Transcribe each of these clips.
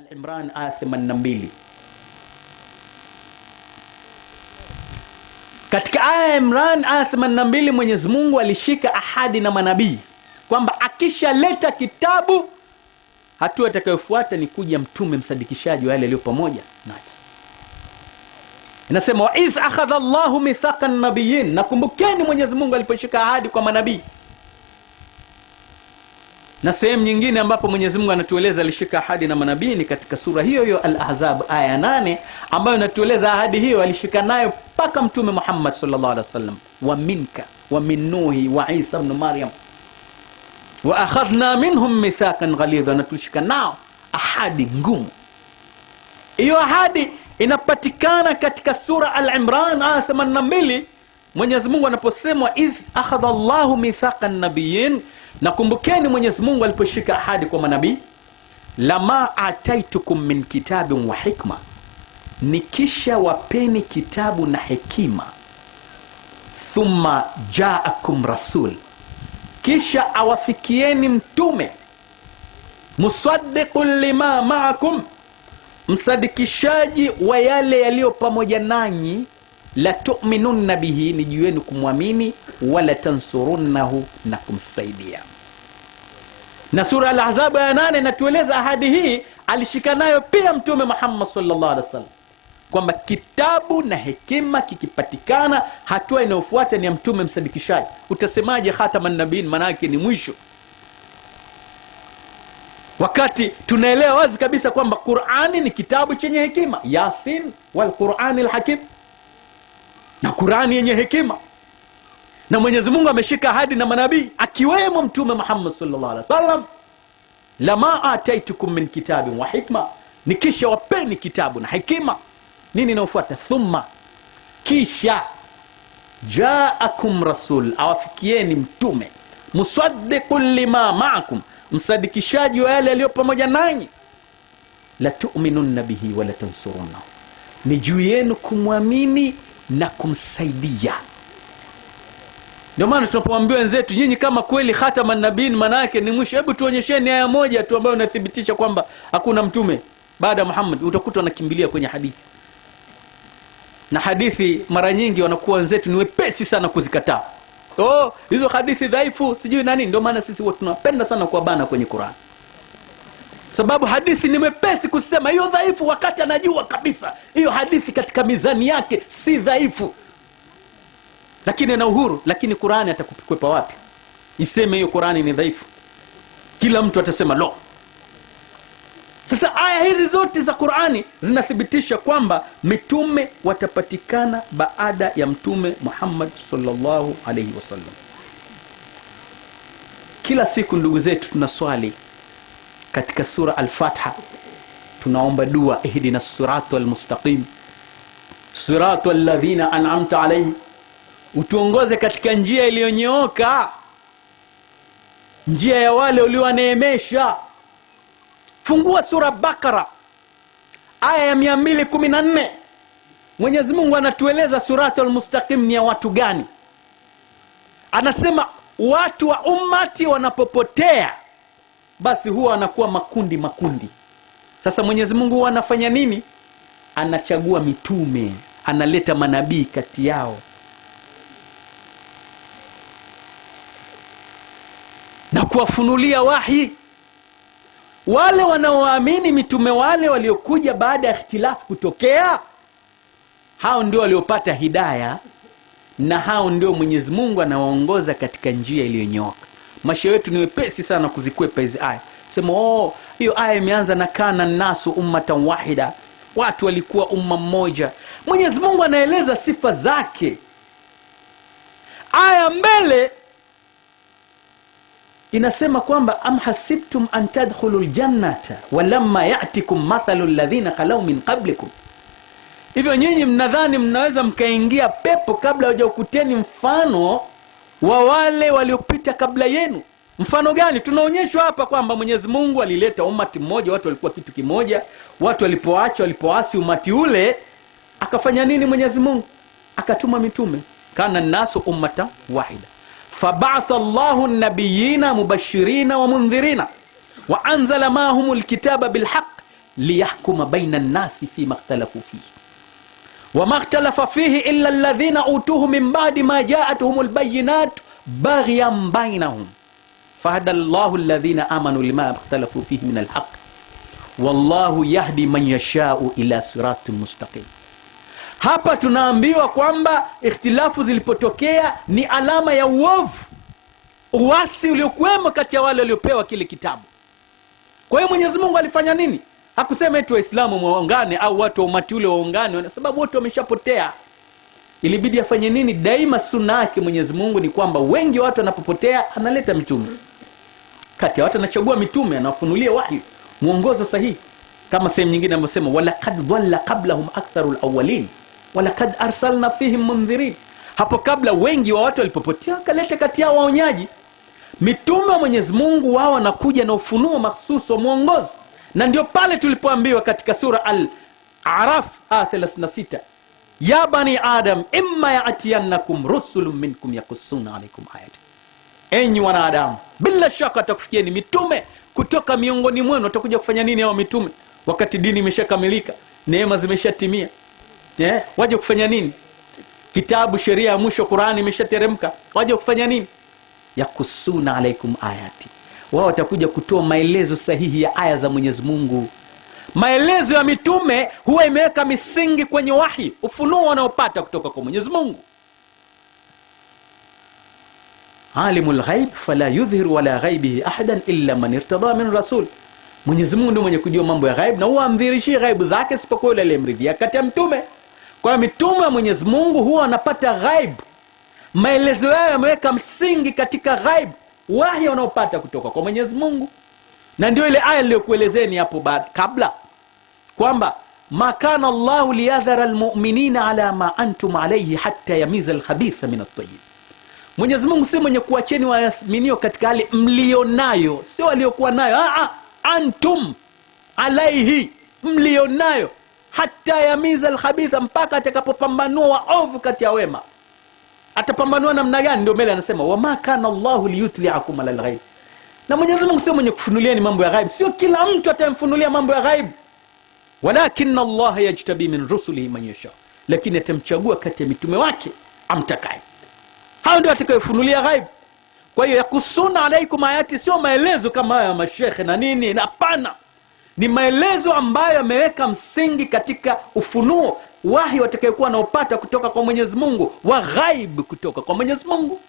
Al-Imran aya 82. Katika aya ya Imran aya 82 Mwenyezi Mungu alishika ahadi na manabii kwamba akishaleta kitabu hatua itakayofuata ni kuja mtume msadikishaji wa yale yaliyo pamoja nacho. Inasema wa iz akhadha Allahu mithaqan nabiyyin, nakumbukeni Mwenyezi Mungu aliposhika ahadi kwa manabii. Na sehemu nyingine ambapo Mwenyezi Mungu anatueleza alishika ahadi na manabii ni katika sura hiyo hiyo Al-Ahzab aya ya 8 ambayo inatueleza ahadi hiyo alishika nayo mpaka mtume Muhammad sallallahu alaihi wasallam, wa minka wa min Nuhi wa Isa ibn Maryam wa akhadhna minhum mithaqan ghalidha, na tulishika nao ahadi ngumu. Hiyo ahadi inapatikana katika sura Al-Imran aya 82 Mwenyezi Mungu anaposema iz akhadha Allahu mithaqan nabiyyin, nakumbukeni Mwenyezi Mungu aliposhika ahadi kwa manabii, lama ataitukum min kitabin wa hikma, nikisha wapeni kitabu na hekima, thumma jaakum rasul, kisha awafikieni mtume, musaddiqun lima ma'akum, msadikishaji wa yale yaliyo pamoja nanyi, la tu'minunna bihi, ni juu yenu kumwamini, wala tansurunnahu, na kumsaidia. Na sura Al-Ahzab ya 8 inatueleza ahadi hii alishika nayo pia mtume Muhammad sallallahu alaihi wasallam, kwamba kitabu na hekima kikipatikana hatua inayofuata ni ya mtume msadikishaji. Utasemaje khataman nabiin, maana yake ni mwisho, wakati tunaelewa wazi kabisa kwamba Qur'ani ni kitabu chenye hekima, Yasin wal Qur'anil Hakim, na Qur'ani yenye hekima. Na Mwenyezi Mungu ameshika ahadi na manabii akiwemo mtume Muhammad sallallahu alaihi wasallam, lama ataitukum min kitabin wa hikma, nikisha wapeni kitabu na hekima. Nini inayofuata? Thumma, kisha, jaakum rasul, awafikieni mtume, musaddiqun lima ma'akum, msadikishaji wa yale yaliyo pamoja nanyi, la tu'minunna bihi wa la tansurunnahu, ni juu yenu kumwamini na kumsaidia. Ndio maana tunapoambia wenzetu, nyinyi kama kweli khataman nabiin maana yake ni mwisho, hebu tuonyesheni aya moja tu ambayo inathibitisha kwamba hakuna mtume baada ya Muhammad, utakuta wanakimbilia kwenye hadithi. Na hadithi mara nyingi wanakuwa wenzetu ni wepesi sana kuzikataa. Hizo hadithi dhaifu sijui nani. Ndio maana sisi wote tunapenda sana kuabana kwenye Qur'an, sababu hadithi ni mepesi kusema hiyo dhaifu, wakati anajua kabisa hiyo hadithi katika mizani yake si dhaifu, lakini ana uhuru. Lakini Qur'ani atakupikwepa wapi iseme hiyo Qur'ani ni dhaifu? Kila mtu atasema lo. Sasa aya hizi zote za Qur'ani zinathibitisha kwamba mitume watapatikana baada ya mtume Muhammad sallallahu alaihi wasallam. Kila siku ndugu zetu tunaswali katika sura Al-Fatiha, tunaomba dua, ihdinas siratal mustaqim siratal ladhina an'amta alayhim, utuongoze katika njia iliyonyooka, njia ya wale uliowaneemesha. Fungua sura Bakara aya ya 214, Mwenyezi Mungu anatueleza siratal mustaqim ni ya watu gani. Anasema watu wa ummati wanapopotea basi huwa wanakuwa makundi makundi. Sasa Mwenyezi Mungu huwa anafanya nini? Anachagua mitume, analeta manabii kati yao, na kuwafunulia wahi wale wanaoamini mitume wale waliokuja baada ya ikhtilafu kutokea. Hao ndio waliopata hidayah, na hao ndio Mwenyezi Mungu anawaongoza katika njia iliyonyooka. Mashehe wetu ni wepesi sana kuzikwepa hizi aya. Sema hiyo aya imeanza na kana nasu ummatan wahida, watu walikuwa umma mmoja. Mwenyezi Mungu anaeleza sifa zake. Aya mbele inasema kwamba am hasibtum an tadkhulul jannata walamma ya'tikum mathalul ladhina khalau min qablikum, hivyo nyinyi mnadhani mnaweza mkaingia pepo kabla hawajakuteni mfano wa wale waliopita kabla yenu. Mfano gani? Tunaonyeshwa hapa kwamba Mwenyezi Mungu alileta umati mmoja, watu walikuwa kitu kimoja. Watu walipoasi umati ule, akafanya nini Mwenyezi Mungu? Akatuma mitume. Kana nasu ummatan wahida fab'atha Allahu an-nabiyina mubashirina wa mundhirina wa anzala ma'ahumul kitaba bilhaq liyahkuma baina an-nasi fima ikhtalafu fihi wama ikhtalafa fihi illa alladhina utuhu min ba'di ma ja'atuhumul bayyinat baghyan bainahum fahada Allahu alladhina amanu lima ikhtalafu fihi min al-haqq wallahu yahdi man yasha'u ila siratin mustaqim. Hapa tunaambiwa kwamba ikhtilafu zilipotokea ni alama ya uovu, uasi uliokuwemo kati ya wale waliopewa kile kitabu. Kwa hiyo Mwenyezi Mungu alifanya nini? Hakusema eti Waislamu waungane au watu wa umati ule waungane, kwa sababu wote wameshapotea. Ilibidi afanye nini? Daima sunna yake Mwenyezi Mungu ni kwamba wengi wa watu wanapopotea analeta mitume. Kati ya watu anachagua mitume, anawafunulia wahi, muongozo sahihi. Kama sehemu nyingine anasema walaqad dhalla qablahum aktharul awwalin walaqad arsalna fihim mundhirin. Hapo kabla wengi wa watu walipopotea akaleta kati yao waonyaji. Mitume wa Mwenyezi Mungu wao wanakuja na ufunuo mahsusi wa muongozo. Na ndio pale tulipoambiwa katika sura Al-A'raf aya 36, ya bani adam imma ya'tiyannakum rusulun minkum yaqussuna alaykum ayati. Enyi wanadamu, bila shaka atakufikieni mitume kutoka miongoni mwenu. Watakuja kufanya nini hao mitume wakati dini imeshakamilika, neema zimeshatimia? Waje kufanya nini? Kitabu, sheria ya mwisho, Qur'ani imeshateremka. Waje kufanya nini? Yaqussuna alaykum ayati. Wao watakuja kutoa maelezo sahihi ya aya za Mwenyezi Mungu. Maelezo ya mitume huwa imeweka misingi kwenye wahi, ufunuo wanaopata kutoka kwa Mwenyezi Mungu. Alimul ghaib fala yudhhir wala ghaibihi ahadan illa man irtada min rasul. Mwenyezi Mungu ndiye mwenye kujua mambo ya ghaib na huwa amdhirishi ghaibu zake isipokuwa yule aliyemridhia kati ya mtume. Kwa mitume wa Mwenyezi Mungu huwa wanapata ghaib. Maelezo yao yameweka msingi katika ghaib, wahi wanaopata kutoka kwa Mwenyezi Mungu. Na ndio ile aya niliyokuelezeni hapo kabla kwamba ma kana Allahu liyadhara almu'minina ala ma antum alayhi hatta yamiza alkhabitha min at-tayyib. Mwenyezi Mungu si mwenye kuacheni waaminio katika hali mlionayo, sio waliokuwa nayo. Antum alayhi, mlionayo, hatta yamiza alkhabitha, mpaka atakapopambanua waovu kati ya wema. Atapambanua namna gani? Ndio mbele anasema wama kana Allahu liyutli'akum ala al-ghaib. Na Mwenyezi Mungu sio mwenye kufunulia ni mambo ya ghaib, sio kila mtu atamfunulia mambo ya ghaib. Walakin Allah yajtabi min rusulihi man yasha, lakini atamchagua kati ya mitume wake amtakaye. Hao ndio atakayofunulia ghaib. Kwa hiyo yakusuna alaikum ayati sio maelezo kama haya mashekhe na nini, hapana. Ni maelezo ambayo yameweka msingi katika ufunuo, wahi watakayokuwa naopata kutoka kwa Mwenyezi Mungu, wa ghaib kutoka kwa Mwenyezi Mungu.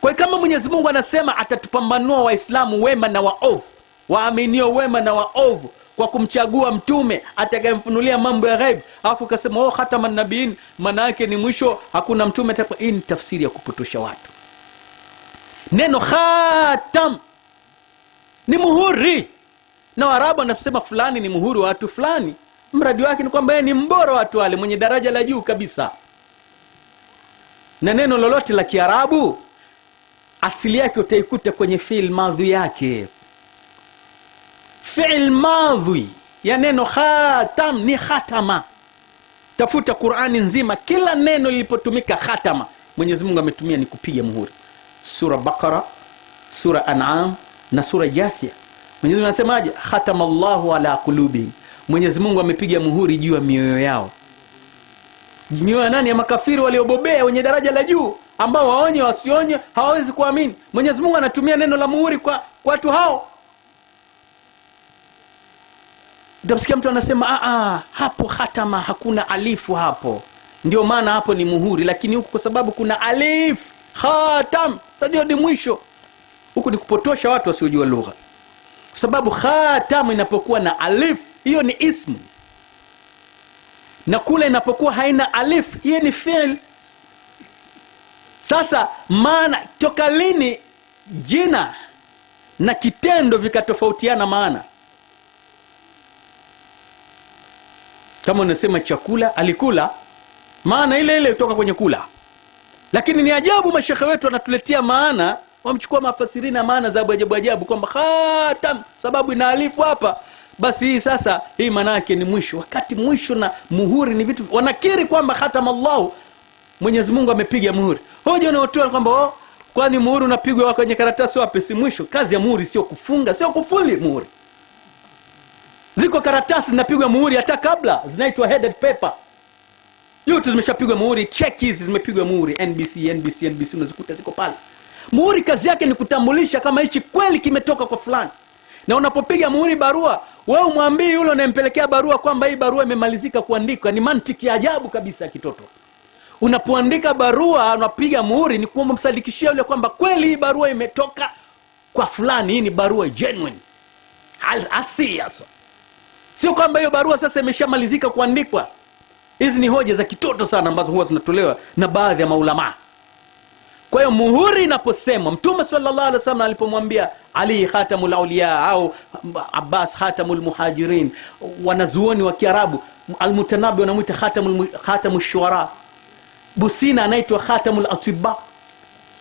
Kwa kama Mwenyezi Mungu anasema atatupambanua Waislamu wema na waovu, waaminio wema na waovu, kwa kumchagua mtume atakayemfunulia mambo ya ghaib, alafu kasema khataman nabiin, maana yake ni mwisho, hakuna mtume atakuwa. Hii ni tafsiri ya kupotosha watu. Neno khatam ni muhuri, na Waarabu wanasema fulani ni muhuri wa watu fulani, mradi wake ni kwamba yeye ni mbora wa watu wale, mwenye daraja la juu kabisa. Na neno lolote la Kiarabu asili yake utaikuta kwenye fi'il madhi yake. Fi'il madhi ya neno khatam ni khatama. Tafuta Qur'ani nzima, kila neno lilipotumika khatama, Mwenyezi Mungu ametumia ni kupiga muhuri. Sura Baqara, sura An'am na sura Jathia. Mwenyezi Mungu anasemaje? Khatama Allahu ala qulubihim. Mwenyezi Mungu amepiga muhuri juu ya mioyo yao. Mioyo ya nani? Ya makafiri waliobobea, wenye daraja la juu, ambao waonye wasionye hawawezi kuamini. Mwenyezi Mungu anatumia neno la muhuri kwa watu hao. Utasikia mtu anasema hapo khatama hakuna alifu hapo, ndio maana hapo ni muhuri, lakini huku kwa sababu kuna alif khatam, sasa ndio mwisho. Huku ni kupotosha watu wasiojua lugha, kwa sababu khatam inapokuwa na alif hiyo ni ismu, na kule inapokuwa haina alif hiyo ni fi'l. Sasa maana, toka lini jina na kitendo vikatofautiana maana? Kama unasema chakula, alikula, maana ile ile kutoka kwenye kula. Lakini ni ajabu mashekhe wetu wanatuletea maana, wamchukua mafasiri na maana za ajabu kwamba khatam sababu ina alifu hapa, basi hii sasa hii maana yake ni mwisho. Wakati mwisho na muhuri ni vitu, wanakiri kwamba khatam Allah, Mwenyezi Mungu amepiga muhuri. Hoja unaotoa kwamba kwani muhuri unapigwa kwenye karatasi wapi? Si mwisho. Kazi ya muhuri sio kufunga, sio kufuli muhuri. Ziko karatasi zinapigwa muhuri hata kabla, zinaitwa headed paper. Yote zimeshapigwa muhuri, cheki hizi zimepigwa muhuri, NBC unazikuta ziko pale. Muhuri kazi yake ni kutambulisha kama hichi kweli kimetoka kwa fulani. Na unapopiga muhuri barua, wewe umwambie yule unayempelekea barua kwamba hii barua imemalizika kuandikwa. Ni mantiki ya ajabu kabisa ya kitoto. Unapoandika barua, unapiga muhuri, ni kuomba msadikishie yule kwamba kweli hii barua imetoka kwa fulani, hii ni barua genuine. Asili hasa. Sio kwamba hiyo barua sasa imeshamalizika kuandikwa. Hizi ni hoja za kitoto sana ambazo huwa zinatolewa na baadhi ya maulama. Kwa hiyo muhuri inaposemwa, Mtume sallallahu alaihi wasallam alipomwambia Ali khatamul awliya au Abbas khatamul muhajirin, wanazuoni wa Kiarabu Al-Mutanabi wanamuita khatamush shuara, Busina anaitwa khatamul atibba.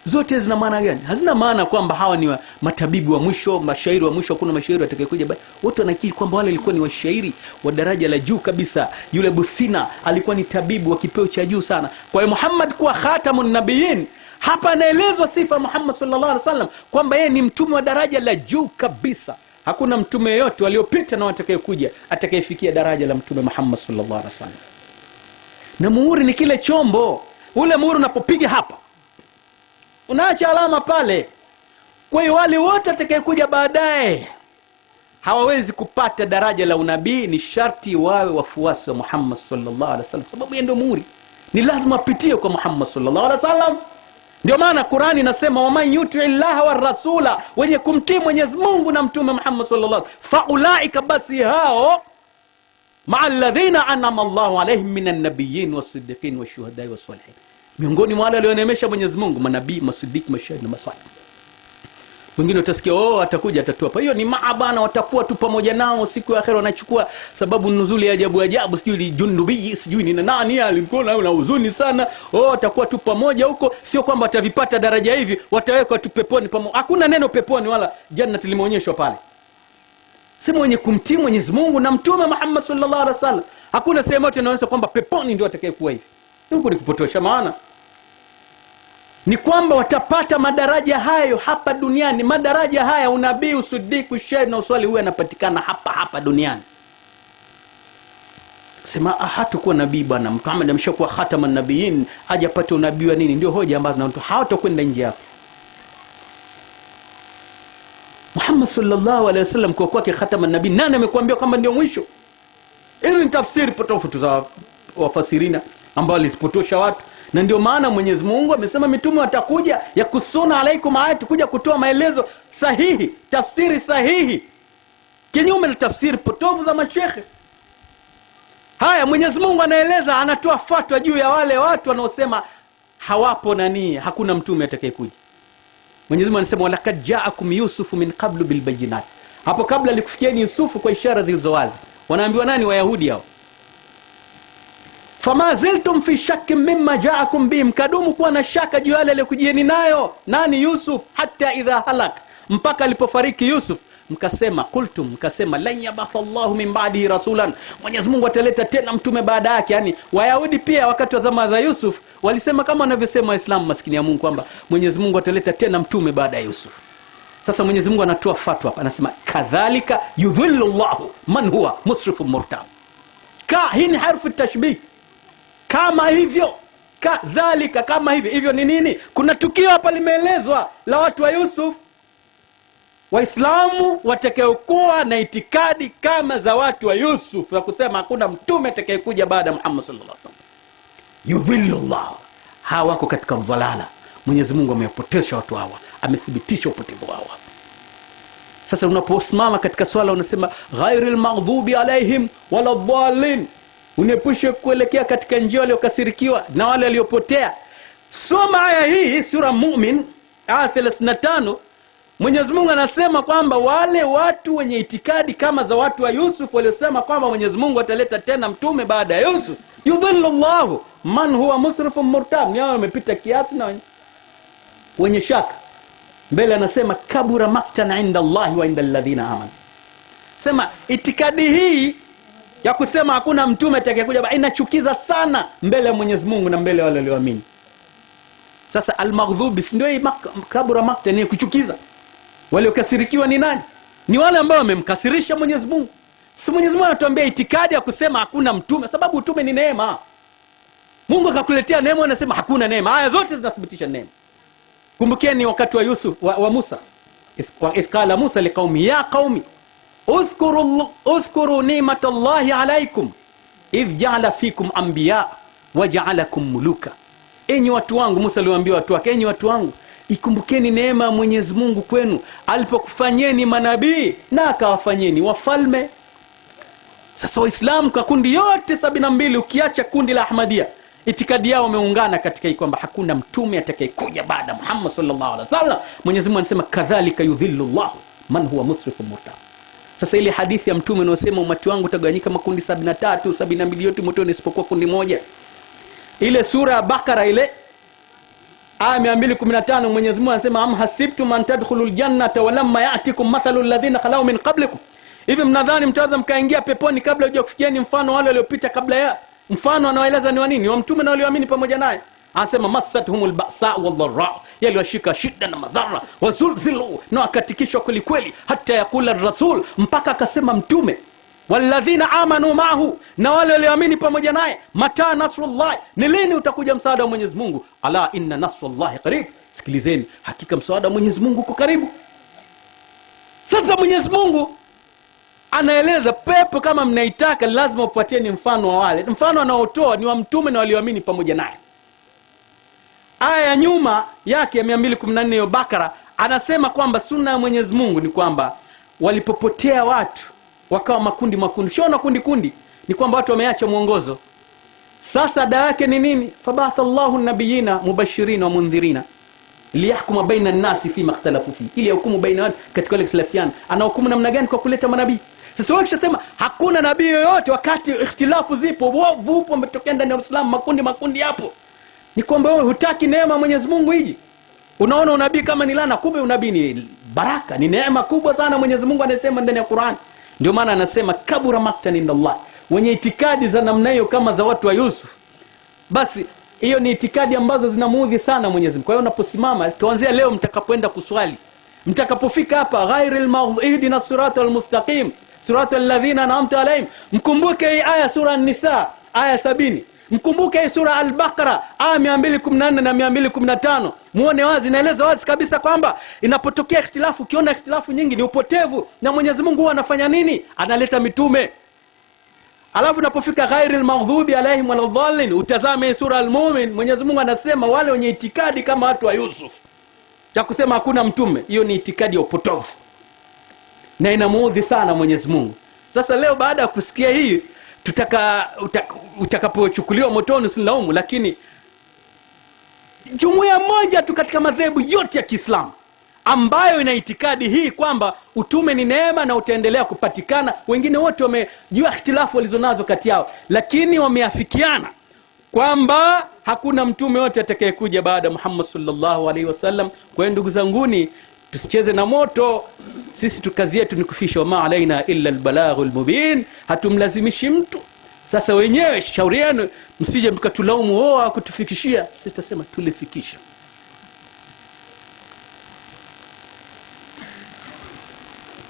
Zote zina maana gani? Hazina maana kwamba hawa ni matabibu wa mwisho, mashairi wa mwisho, kuna mashairi watakayekuja. Wote wanakiri kwamba wale walikuwa ni washairi wa daraja la juu kabisa. Yule Busina alikuwa ni tabibu wa kipeo cha juu sana. Kwa hiyo Muhammad kuwa khatamun nabiyin, hapa anaelezwa sifa Muhammad sallallahu alaihi wasallam kwamba yeye ni mtume wa daraja la juu kabisa. Hakuna mtume yeyote waliopita na watakayekuja atakayefikia daraja la mtume Muhammad sallallahu alaihi wasallam. Na muhuri ni kile chombo. Ule muhuri unapopiga hapa, unaacha alama pale. Kwa hiyo wale wote atakayekuja baadaye hawawezi kupata daraja la unabii, ni sharti wawe wafuasi wa Muhammad sallallahu alaihi wasallam, sababu yeye ndio muhuri. Ni lazima apitie kwa Muhammad sallallahu alaihi wasallam. Ndio maana Qur'ani inasema waman yuti illaha war rasula, wenye kumtii Mwenyezi Mungu na mtume Muhammad sallallahu alaihi wasallam, fa ulaika, basi hao ma'al ladhina an'ama Allahu alaihim minan nabiyyin was-siddiqin wash-shuhada'i was-salihin, miongoni mwa wale walioneemesha Mwenyezi Mungu, manabii, masidiki, mashahidi na maswali. Wengine utasikia atakuja atatua. Kwa hiyo ni maabana, watakuwa tu pamoja nao siku ya akhera, wanachukua sababu nuzuli ya ajabu, sijui Jundubi, sijui ni nani alikuwa na huzuni sana. Watakuwa tu pamoja huko, sio kwamba watavipata daraja hivi, watawekwa tu peponi pamoja. Hakuna neno peponi wala jannati limeonyeshwa pale. Sema wenye kumtii Mwenyezi Mungu na mtume Muhammad sallallahu alaihi wasallam. Hakuna sehemu yote inaonyesha kwamba peponi ndio atakayekuwa hivi. Huko ni kupotosha. Maana ni kwamba watapata madaraja hayo hapa duniani. Madaraja haya, unabii, usidiki, ushahidi na uswali, huwa yanapatikana hapa duniani. Sema hatakuwa nabii bwana, Muhammad ameshakuwa khataman nabiyin, hajapata unabii wa nini? Ndio hoja ambazo watu hawatakwenda nje hapo. Muhammad sallallahu alaihi wasallam kwa kwake khataman nabii, nani amekuambia kwamba ndio mwisho? Hizo ni tafsiri potofu za wafasirina ambao walizipotosha watu. Na ndio maana Mwenyezi Mungu amesema mitume watakuja yakusuna alaikum ayati, kuja kutoa maelezo sahihi, tafsiri sahihi, kinyume na tafsiri potofu za mashekhe. Haya, Mwenyezi Mungu anaeleza, anatoa fatwa juu ya wale watu wanaosema hawapo hakuna mtume atakayekuja. Mwenyezi Mungu anasema walakad ja'akum yusufu min qablu bil bayinat, hapo kabla alikufikieni Yusufu kwa ishara zilizowazi. Wanaambiwa nani? Wayahudi hao. Fama ziltum fi shakkin mimma ja'akum bihim, kadumu kuwa na shaka juu yale aliyokujieni nayo. Nani? Yusuf. Hatta idha halak, mpaka alipofariki Yusuf, mkasema lan yabatha Allahu min ba'dihi rasulan, Mwenyezi Mungu ataleta tena mtume baada yake. Yani Wayahudi pia wakati wa zama za Yusuf walisema kama wanavyosema Waislamu maskini ya Mungu kwamba Mwenyezi Mungu ataleta tena mtume baada ya Yusuf. Sasa Mwenyezi Mungu anatoa fatwa hapa, anasema kadhalika yudhillu Allahu man huwa musrifun murtab. Hii ni harfu tashbih. Kama hivyo, kadhalika, kama hivyo ni nini? Kuna tukio hapa limeelezwa la watu wa Yusuf, Waislamu watakaokuwa na itikadi kama za watu wa Yusuf, na kusema hakuna mtume atakayekuja baada ya Muhammad sallallahu alaihi wasallam. Yudhillu Allah, hawa wako katika dhalala. Mwenyezi Mungu amewapotosha watu hawa, amethibitisha upotevu wao. Sasa unaposimama katika swala unasema ghairil maghdubi alaihim wala dhalin, uniepushe kuelekea katika njia waliokasirikiwa na wale waliopotea. Soma aya hii sura Mu'min aya 35. Mwenyezi Mungu anasema kwamba wale watu wenye itikadi kama za watu wa Yusuf waliosema kwamba Mwenyezi Mungu ataleta tena mtume baada ya Yusuf, yudhillu Allahu man huwa musrifun murtab, ni hao wamepita kiasi na wenye shaka. Mbele anasema kabura maktan inda Allahi wa inda alladhina amanu. Sema itikadi hii ya kusema hakuna mtume atakayekuja inachukiza sana mbele ya Mwenyezi Mungu na mbele ya wale walioamini. Sasa al-maghdubi ndio kabura maktan, ni kuchukiza. Waliokasirikiwa ni nani? Ni wale ambao wamemkasirisha Mwenyezi Mungu. Si Mwenyezi Mungu anatuambia itikadi ya kusema hakuna mtume, sababu utume ni neema. Mungu akakuletea neema, anasema hakuna neema. Aya zote zinathibitisha neema. Kumbukeni wakati wa Yusuf wa Musa, qala Musa liqaumi ya qaumi udhkuru ni'matallahi alaykum idh ja'ala fikum anbiya wa ja'alakum muluka. Enyi watu wangu, Musa aliwaambia watu wake, enyi watu wangu, ikumbukeni neema ya Mwenyezi Mungu kwenu alipokufanyeni manabii na akawafanyeni wafalme. Sasa Waislamu kwa kundi yote 72 ukiacha kundi la Ahmadiyya, itikadi yao wameungana katika kwamba hakuna mtume atakayekuja baada Muhammad sallallahu alaihi wasallam. Mwenyezi Mungu anasema kadhalika yudhillu Allah man huwa musrifun murtab. Sasa ile hadithi ya mtume inayosema umati wangu utagawanyika makundi 73, 72 yote motoni isipokuwa kundi moja. Ile sura ya Bakara ile aya 215 Mwenyezi Mungu anasema am hasibtum an tadkhulul jannata wa lamma ya'tikum mathalul ladhina khalau min qablikum. Hivi mnadhani mtaweza mkaingia peponi kabla huja kufikieni mfano wale waliopita kabla ya? Mfano anaoeleza ni wa nini? Wa mtume na walioamini pamoja naye. Anasema massatuhumul ba'sa wad-dharra, yaliwashika shida na madhara, wazulzilu, na akatikishwa kweli kweli, hata yakula rasul, mpaka akasema mtume, walladhina amanu ma'ahu, na wale walioamini pamoja naye, mata nasrullah, ni lini utakuja msaada wa Mwenyezi Mungu? Ala inna nasrullahi qarib, sikilizeni, hakika msaada wa Mwenyezi Mungu uko karibu. Sasa Mwenyezi Mungu anaeleza pepo kama mnaitaka lazima upatieni mfano wa wale. Mfano anaotoa ni wa mtume na walioamini pamoja naye. Aya ya nyuma yake ya 214 ya Bakara anasema kwamba sunna ya Mwenyezi Mungu ni kwamba walipopotea watu wakawa makundi makundi. Shona kundi ni kwamba watu wameacha mwongozo. Sasa dawa yake ni nini? Fabatha Allahu nabiyina mubashirin wa mundhirina liyahkuma baina an-nasi fi makhtalafu fi, ili hukumu baina watu katika ile ikhtilafiana. Anahukumu namna gani? Kwa kuleta manabii. Sasa wewe ukishasema hakuna nabii yoyote wakati ikhtilafu zipo, vupo umetokea ndani ya Uislamu, makundi hapo, ni kwamba wewe hutaki neema Mwenyezi Mungu iji. Unaona unabii kama ni laana, kumbe unabii ni baraka, ni neema kubwa sana Mwenyezi Mungu anasema ndani ya Qur'an. Ndio maana anasema kabura maktan indallah. Wenye itikadi za namna hiyo kama za watu wa Yusuf, basi hiyo ni itikadi ambazo zinamuudhi sana Mwenyezi Mungu. Kwa hiyo unaposimama tuanzia leo, mtakapoenda kuswali, mtakapofika hapa ghairil maghdubi ihdina siratal mustaqim siratal ladhina an'amta alayhim, mkumbuke hii aya sura an-Nisa aya 70, mkumbuke hii sura al-Baqara aya 214 na 215. Muone wazi, naeleza wazi kabisa kwamba inapotokea ikhtilafu, ukiona ikhtilafu nyingi ni upotevu, na Mwenyezi Mungu huwa anafanya nini? Analeta mitume. Alafu unapofika ghairil maghdubi alayhim waladhdallin, utazame sura al-Mu'min, Mwenyezi Mungu anasema wale wenye itikadi kama watu wa Yusuf, cha kusema hakuna mtume, hiyo ni itikadi ya upotovu na inamuudhi sana Mwenyezi Mungu. Sasa leo baada ya kusikia hii, utakapochukuliwa motoni usilaumu, lakini jumuiya moja tu katika madhehebu yote ya Kiislamu ambayo ina itikadi hii kwamba utume ni neema na utaendelea kupatikana, wengine wote wamejua ikhtilafu walizonazo kati yao, lakini wameafikiana kwamba hakuna mtume wote atakayekuja baada Muhammad sallallahu alaihi wasallam. Kwa hiyo ndugu zanguni, tusicheze na moto. Sisi tukazi yetu ni kufisha, ma alaina illa albalaghul mubin, hatumlazimishi mtu. Sasa wenyewe shauri yenu, msije mkatulaumu kutufikishia. Sisi tutasema tulifikisha.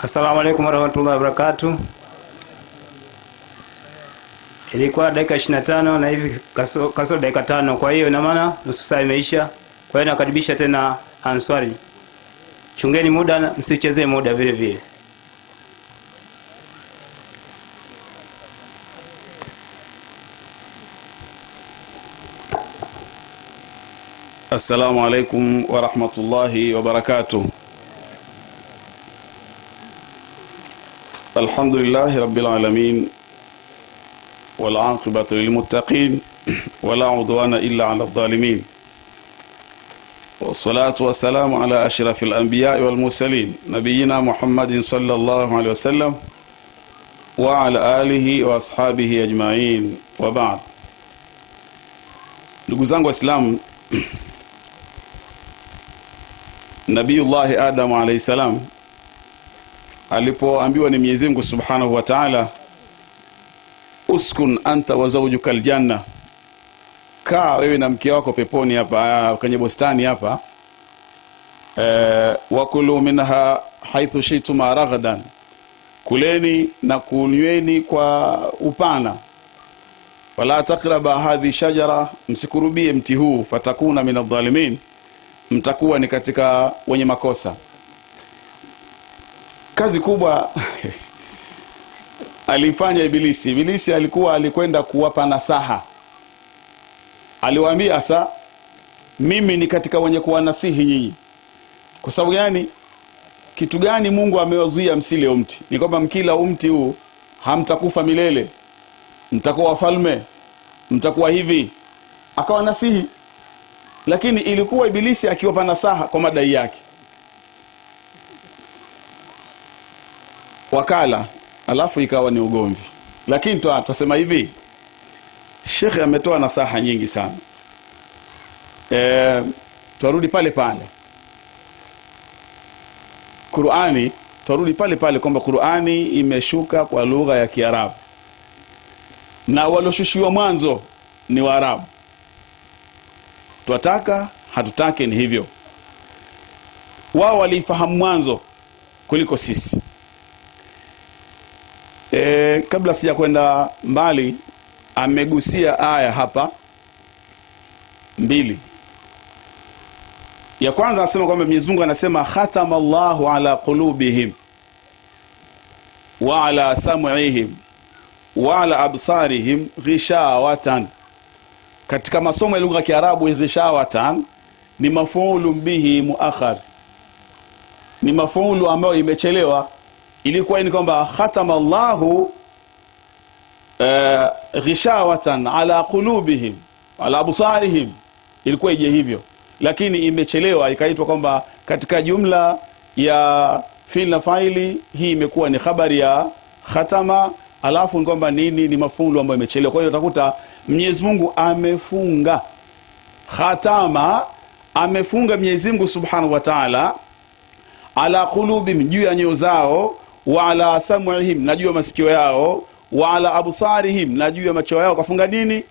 Assalamu alaikum warahmatullahi wabarakatuh. Ilikuwa dakika 25 na hivi kasoro dakika 5, kwa hiyo ina maana nusu saa imeisha. Kwa hiyo nakaribisha tena answari. Chungeni muda, msichezee muda vile vile. Assalamu alaikum warahmatullahi wabarakatuh. Alhamdulillahi rabbil alamin, wal aqibatu lil muttaqin, wala udwana illa ala adh-dhalimin. Wassalatu wassalamu ala ashrafil anbiya'i wal mursalin, nabiyyina Muhammadin sallallahu alaihi wasallam wa ala alihi wa ashabihi ajma'in, wa ba'd. Ndugu zangu Waislamu, Nabiyullah Adam alayhi salam alipoambiwa ni Mwenyezi Mungu Subhanahu wa Ta'ala, uskun anta wa zawjuka aljanna, kaa wewe na mke wako peponi hapa kwenye bustani hapa, wakulu minha haithu shi'tuma ragadan, kuleni na kunyweni kwa upana. Wala takraba hadhi shajara, msikurubie mti huu, fatakuna min adh-dhalimin, mtakuwa ni katika wenye makosa. Kazi kubwa alifanya Ibilisi. Ibilisi alikwenda kuwapa nasaha. Aliwaambia sasa, mimi ni katika wenye kuwanasihi nyinyi. Kwa sababu gani? Kitu gani Mungu amewazuia msile mti? Ni kwamba mkila mti huu hamtakufa milele, mtakuwa wafalme, mtakuwa hivi. Akawanasihi. Lakini ilikuwa Ibilisi akiwapa nasaha kwa madai yake. Wakala, alafu ikawa ni ugomvi. Lakini tutasema hivi, Sheikh ametoa nasaha nyingi sana. Turudi pale pale Qur'ani, turudi pale pale kwamba Qur'ani imeshuka kwa lugha ya Kiarabu, na waloshushiwa mwanzo ni Waarabu. Tunataka hatutake ni hivyo. Wao walifahamu mwanzo kuliko sisi. Kabla sija kwenda mbali, amegusia aya hapa mbili. Ya kwanza anasema kwamba Mwenyezi Mungu anasema khatamallahu ala qulubihim wa ala sam'ihim wa ala absarihim ghishawatan. Katika masomo ya lugha ya Kiarabu, ghishawatan ni mafuulu bihi muakhar, ni mafuulu ambayo imechelewa. Ilikuwa ni kwamba khatamallahu ghishawatan ala qulubihim ala absarihim, ilikuwa ije hivyo, lakini imechelewa ikaitwa kwamba katika jumla ya fi'l na fa'ili hii imekuwa ni habari ya khatama, alafu kwamba nini ni mafuulu ambayo imechelewa. Kwa hiyo utakuta Mwenyezi Mungu amefunga khatama, amefunga Mwenyezi Mungu Subhanahu wa Ta'ala ala qulubihim, juu ya nyoyo zao, wa ala sam'ihim, na juu ya masikio yao, wa ala absarihim, na juu ya macho yao. Kafunga nini?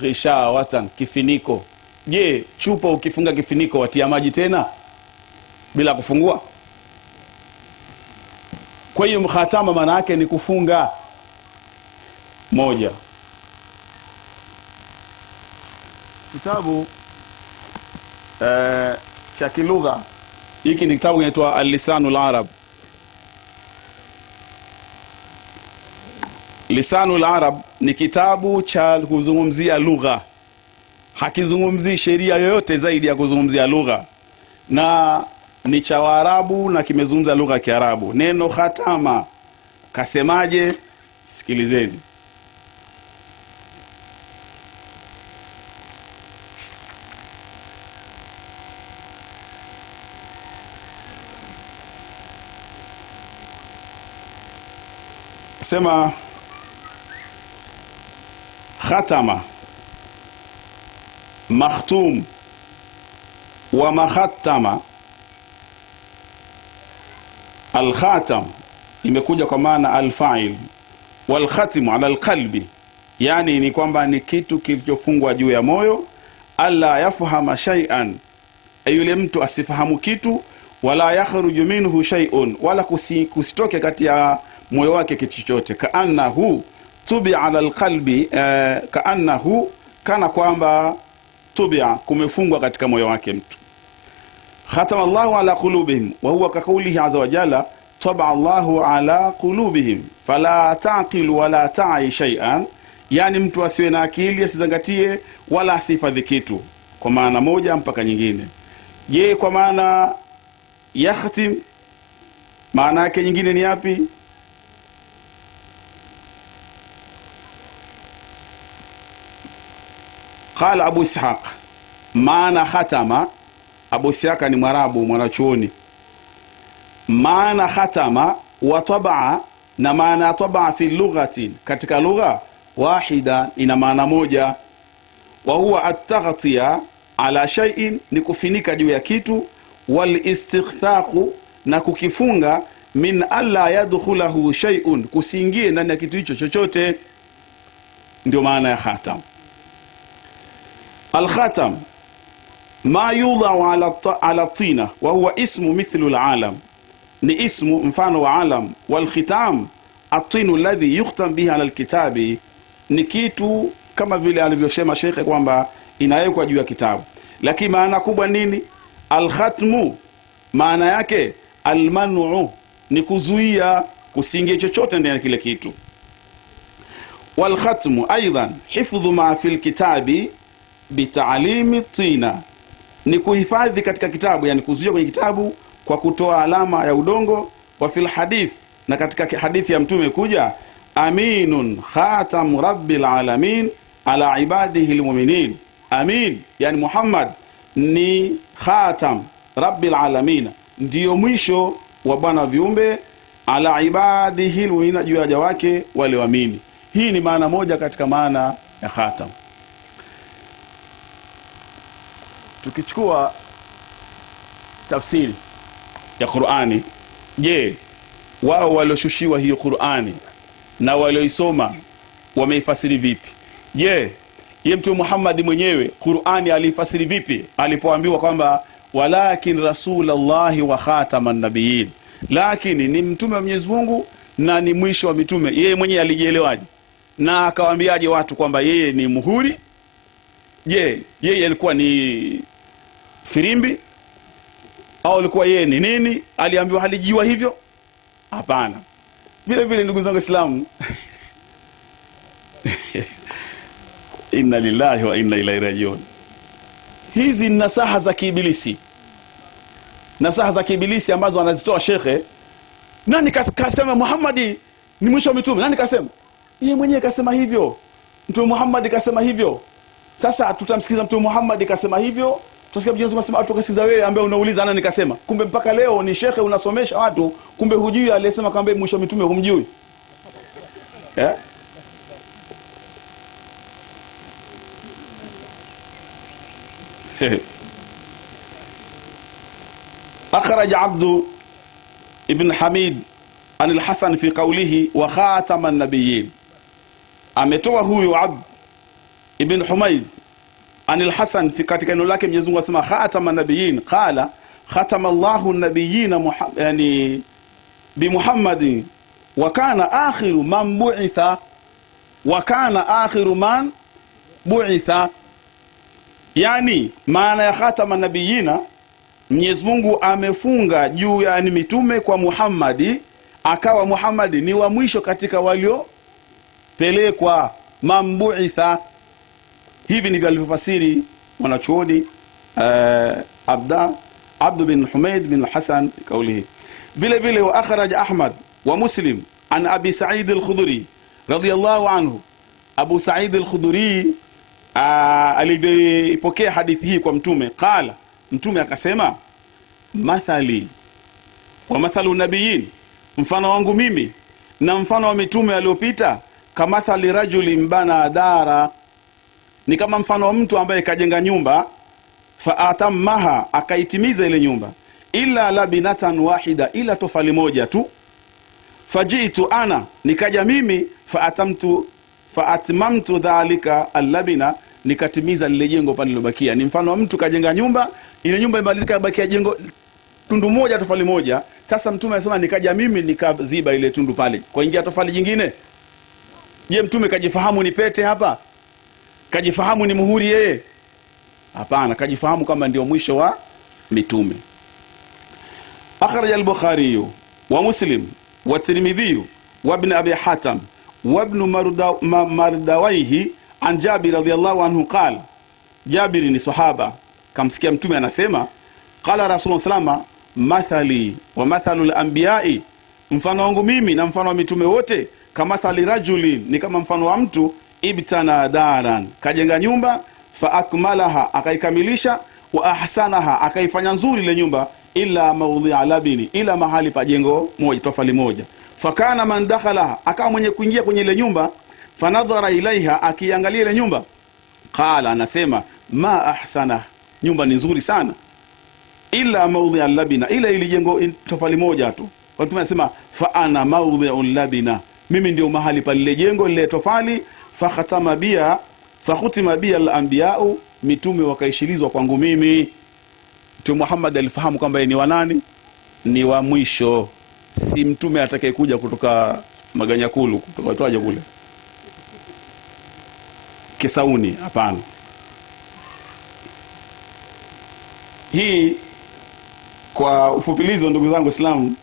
Ghishawatan, kifiniko. Je, chupa ukifunga kifiniko watia maji tena bila kufungua? Kwa hiyo mkhatama maana yake ni kufunga. Moja. Kitabu cha kilugha hiki ni kitabu kinaitwa Al-Lisanul Arab. Lisanul Arab ni kitabu cha kuzungumzia lugha, hakizungumzii sheria yoyote zaidi ya kuzungumzia lugha, na ni cha Waarabu na kimezungumza lugha ya Kiarabu. Neno khatama kasemaje? Sikilizeni. Sema khatama, makhtum wa makhattama. Al-khatam imekuja kwa maana al-fa'il, wal khatimu ala al-qalbi, yani ni kwamba ni kitu kilichofungwa juu ya moyo. Alla yafhama shay'an, yule mtu asifahamu kitu, wala yakhruju minhu shay'un, wala kusitoke kati ya moyo wake kitu chochote. Kaannahu tubi ala alqalbi, kaannahu, kana kwamba tubia, kumefungwa katika moyo wake mtu. Khatama Allahu ala qulubihim wa huwa kaqaulihi azza wa jalla taba Allahu ala qulubihim fala taqilu wala ta'i shay'an, yani mtu asiwe na akili, asizingatie wala asifadhi kitu, kwa maana moja mpaka nyingine. Je, kwa maana yakhtim maana yake nyingine ni yapi? Qala Abu Ishaq maana khatama. Abu Ishaq ni Mwarabu, mwanachuoni. Maana khatama wa tabaa, na maana tabaa fi lughati, katika lugha wahida, ina maana moja. Wa huwa at-taghtiya ala shay'in, ni kufinika juu ya kitu, wal istikthaqu, na kukifunga, min alla yadkhulahu shay'un, kusiingie ndani ya kitu hicho chochote, ndio maana ya khatam. Al-khatam ma yudha'u ala tina wa huwa ismu mithlu al-alam, ni ismu mfano wa alam. Wal khitam atinu alladhi yukhtam bihi ala alkitabi, ni kitu kama vile alivyosema shekhe kwamba inawekwa juu ya kitabu. Lakini maana kubwa nini? Al-khatmu maana yake al-man'u, ni kuzuia kusiingie chochote ndani ya kile kitu. Wal khatmu aidan hifdhu ma fil kitabi bita'limi tina, ni kuhifadhi katika kitabu, yani kuzuia kwenye kitabu kwa kutoa alama ya udongo. Wa fil hadith, na katika hadithi ya mtume kuja aminun khatam rabbil alamin ala ibadihi almu'minin. Amin yani Muhammad ni khatam rabbil alamin, ndio mwisho wa bwana viumbe, ala ibadihi almu'minin, juu ya waja wake wale waamini. Hii ni maana moja katika maana ya khatam. Tukichukua tafsiri ya Qur'ani, je, wao walioshushiwa hiyo Qur'ani na walioisoma wameifasiri vipi? Je, ye Mtume Muhammad mwenyewe Qur'ani alifasiri vipi alipoambiwa kwamba walakin rasulullahi wa khataman nabiyyin, lakini ni mtume wa Mwenyezi Mungu na ni mwisho wa mitume? Yeye mwenyewe alijielewaje na akawaambiaje watu kwamba yeye ni muhuri? Je, yeye alikuwa ni firimbi au alikuwa yeye ni nini? Aliambiwa halijua hivyo? Hapana. Vile vile ndugu zangu Waislamu, inna lillahi wa inna ilaihi rajiun, hizi nasaha za kiibilisi, nasaha za kiibilisi ambazo anazitoa shekhe. Nani kasema Muhammadi ni mwisho wa mitume? Nani kasema? Yeye mwenyewe kasema hivyo. Mtume Muhammad kasema hivyo. Sasa tutamsikiza Mtume Muhammad kasema hivyo? Tutasikia Mwenyezi Mungu asema, tukasikiza wewe ambaye unauliza nani kasema? Kumbe mpaka leo ni shekhe unasomesha watu, kumbe hujui aliyesema kwamba mwisho wa mitume, humjui. أخرج عبد ابن حميد عن الحسن في قوله وخاتم النبيين. ametoa huyu Abd ibn Humaid anil Hasan fi katika neno lake Mwenyezi Mungu asema khatama nabiyyin, qala khatama Allahu an-nabiyyin yani bi Muhammadin wa kana akhiru man bu'itha, wa kana akhiru man bu'itha. Yani maana ya khatama nabiyina, Mwenyezi Mungu amefunga juu ya mitume kwa Muhammadi, akawa Muhammadi ni wa mwisho katika walio pelekwa, mambuitha. Hivi ndivyo alivyofasiri mwanachuoni Abd bin Humaid bin Hasan kaulihi. Vile vile wa akhraj Ahmad wa Muslim an Abi Sa'id al-Khudri radiyallahu anhu. Abu Sa'id al-Khudri alipokea hadithi hii kwa mtume, qala, mtume akasema mathali wa mathalu nabiyin, mfano wangu mimi na mfano wa mitume aliopita, kama mathali rajulin bana dara, ni kama mfano wa mtu ambaye kajenga nyumba, fa atammaha, akaitimiza ile nyumba, illa labinatan wahida, ila tofali moja tu, fajitu ana, nikaja mimi, fa atmamtu dhalika allabina, nikatimiza lile jengo pale lilobakia. Ni mfano wa mtu kajenga nyumba, ile nyumba imebadilika bakia jengo tundu moja, tofali moja. Sasa mtume anasema nikaja mimi nikaziba ile tundu pale, kwa ingia tofali jingine. Je, mtume kajifahamu ni pete hapa? Kajifahamu ni muhuri yeye? Hapana, kajifahamu kama ndio mwisho wa mitume. Akhraj al-Bukhari wa Muslim wa Tirmidhi wa Ibn Abi Hatim wa Ibn Mardawayhi an Jabir radhiyallahu anhu qala, Jabir ni sahaba, kamsikia mtume anasema qala Rasulullah sallama mathali wa mathalul anbiya'i, mfano wangu mimi na mfano wa mitume wote, kama mathali rajulin, ni kama mfano wa mtu ibtana daran, kajenga nyumba, fa akmalaha, akaikamilisha, wa ahsanaha, akaifanya nzuri ile nyumba, illa mawdhi'a labini, ila mahali pa jengo moja, tofali moja, fakana man dakhalaha, akawa mwenye kuingia kwenye ile nyumba, fanadhara ilaiha, akiangalia ile nyumba, qala, anasema ma ahsana, nyumba ni nzuri sana, illa mawdhi'a labina, ila ile jengo tofali moja tu. Watu wanasema fa ana mawdhi'u labina, mimi ndio mahali pa lile jengo lile tofali. Fakhatama bia, fakhutima bia al-anbiya'u, mitume wakaishilizwa kwangu mimi. Mtume Muhammad alifahamu kwamba ni wa nani? Ni wa mwisho. si mtume atakayekuja kutoka Maganyakulu, kutoka watoaje kule Kisauni, hapana. Hii kwa ufupilizo ndugu zangu Waislamu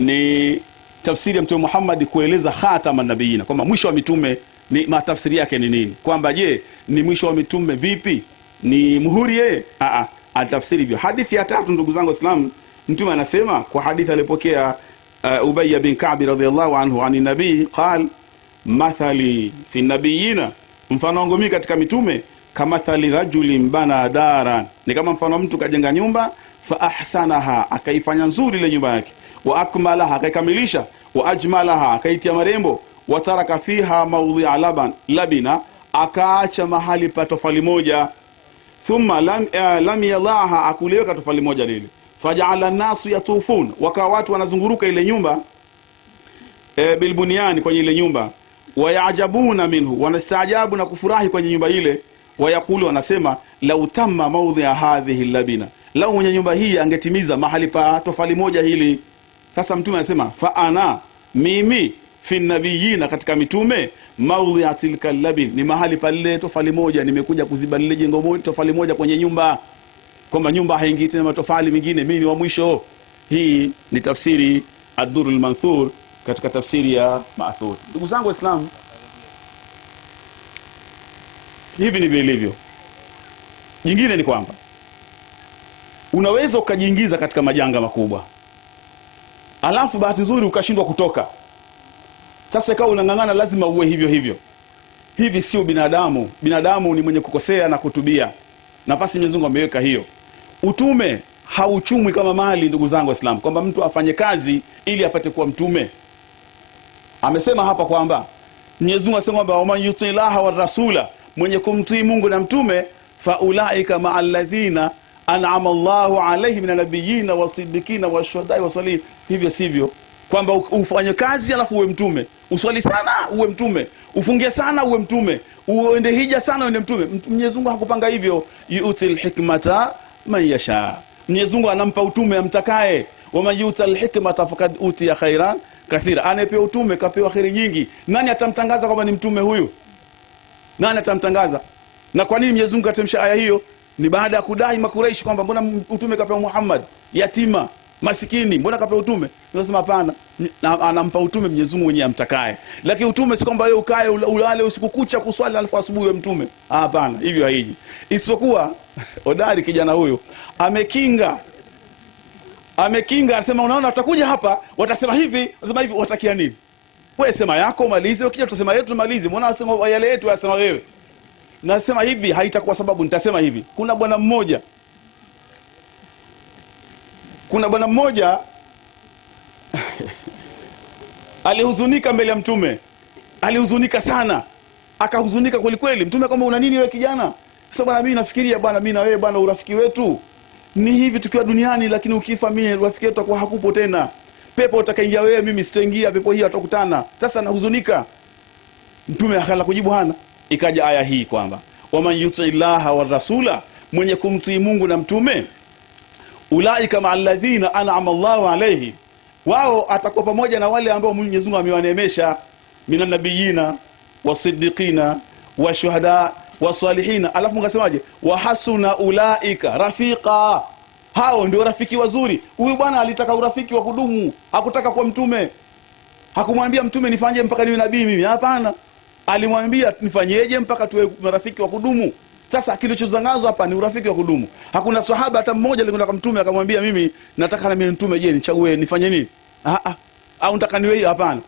ni tafsiri ya Mtume Muhammad kueleza khataman nabiyina, kwamba mwisho wa mitume ni matafsiri yake ni nini, kwamba je ni mwisho wa mitume vipi, ni muhuri yeye atafsiri hivyo. Hadithi ya tatu ndugu zangu Waislamu, mtume anasema kwa hadithi alipokea Ubay bin Ka'b radhiyallahu anhu ani nabii qal mathali fi nabiyina, mfano wangu mimi katika mitume kama thali rajulin bana daran, ni kama mfano mtu kajenga nyumba fa ahsanaha, akaifanya nzuri ile nyumba yake, wa akmalaha, akaikamilisha, wa ajmalaha, akaitia marembo, wa taraka fiha mawdhi'a labina, akaacha mahali pa tofali moja, thumma lam yalaha, akuliweka tofali moja lile, faja'ala an-nasu yatufun, wakawa watu wanazunguruka ile nyumba bilbuniani, kwenye ile nyumba, wayajabuna minhu, wanastaajabu na kufurahi kwenye nyumba ile, wayakulu, wanasema lau tamma mawdhi'a hadhihi labina, lau mwenye nyumba hii angetimiza mahali pa tofali moja hili. Sasa mtume anasema fa ana, mimi fi nabiyina, katika mitume, mawdhi'a tilka labin, ni mahali pale tofali moja, nimekuja kuziba lile jengo moja tofali moja kwenye nyumba, kwamba nyumba haingii tena matofali mengine, mimi ni wa mwisho. Hii ni tafsiri ad-Durrul Manthur katika tafsiri ya Ma'thur. Ndugu zangu Waislamu, hivi ni vilivyo. Jingine ni kwamba unaweza ukajiingiza katika majanga makubwa, alafu bahati nzuri ukashindwa kutoka. Sasa ikawa unang'ang'ana lazima uwe hivyo hivyo. Hivi sio binadamu. Binadamu ni mwenye kukosea na kutubia. Nafasi Mwenyezi Mungu ameweka hiyo. Utume hauchumwi kama mali ndugu zangu Waislamu, kwamba mtu afanye kazi ili apate kuwa mtume. Amesema hapa kwamba Mwenyezi Mungu asema kwamba waman yuti ilaha wa rasula, mwenye kumtii Mungu na mtume, fa ulaika ma'al ladhina an'ama Allahu alayhim minan nabiyina wasiddiqina washuhada'i wasalihin. Hivyo sivyo kwamba ufanye kazi alafu uwe mtume, uswali sana uwe mtume, ufungie sana uwe mtume, uende hija sana uende mtume. Mwenyezi Mungu hakupanga hivyo. Yu'til hikmata man yasha, Mwenyezi Mungu anampa utume amtakaye. Wa yu'tal hikmata faqad utiya khairan kathira, anayepewa utume kapewa khairi nyingi. Nani atamtangaza kwamba ni mtume huyu? Nani atamtangaza? Na kwa nini Mwenyezi Mungu atemsha aya hiyo? Ni baada ya kudai Makuraishi kwamba mbona utume kapewa Muhammad yatima masikini, mbona kapewa utume? Tunasema hapana, anampa utume Mwenyezi Mungu mwenyewe amtakaye. Lakini utume si kwamba wewe ukae ulale usiku kucha kuswali alafu asubuhi wewe mtume. Hapana, hivyo haiji. Isipokuwa hodari kijana huyo amekinga asema, unaona watakuja hapa watasema hivi, wasema hivi, watakia nini? Wewe sema yako malize, ukija tutasema yetu malize. Mbona unasema yale yetu yasema wewe? Nasema hivi haitakuwa sababu, nitasema hivi. Kuna bwana mmoja alihuzunika mbele ya mtume, alihuzunika sana, akahuzunika kweli kweli. Mtume kwamba una nini wewe kijana? Sasa bwana, mimi nafikiria bwana, mimi na wewe bwana, urafiki wetu ni hivi tukiwa duniani, lakini ukifa mimi urafiki wetu utakuwa hakupo tena. Pepo utakaingia wewe, mimi sitaingia pepo hii, atakutana. Sasa nahuzunika. Mtume akala kujibu hana. Ikaja aya hii kwamba waman yuti illaha wa rasula, mwenye kumtii Mungu na mtume, ulaika ma'al ladhina an'ama Allahu alayhi, wao atakuwa pamoja na wale ambao Mwenyezi Mungu amewaneemesha, minan nabiyina wasiddiqina washuhada wasalihina. Alafu ngasemaje? wa hasuna ulaika rafiqa, hao ndio rafiki wazuri. Huyu bwana alitaka urafiki wa kudumu, hakutaka kuwa mtume. Hakumwambia mtume nifanye mpaka niwe nabii mimi, hapana. Alimwambia nifanyeje mpaka tuwe marafiki wa kudumu. Sasa kilichozangazwa hapa ni urafiki wa kudumu. Hakuna sahaba hata mmoja alikwenda kwa mtume akamwambia mimi nataka na mimi mtume, je nichague nifanye nini? Au nataka niwe hiyo? Hapana.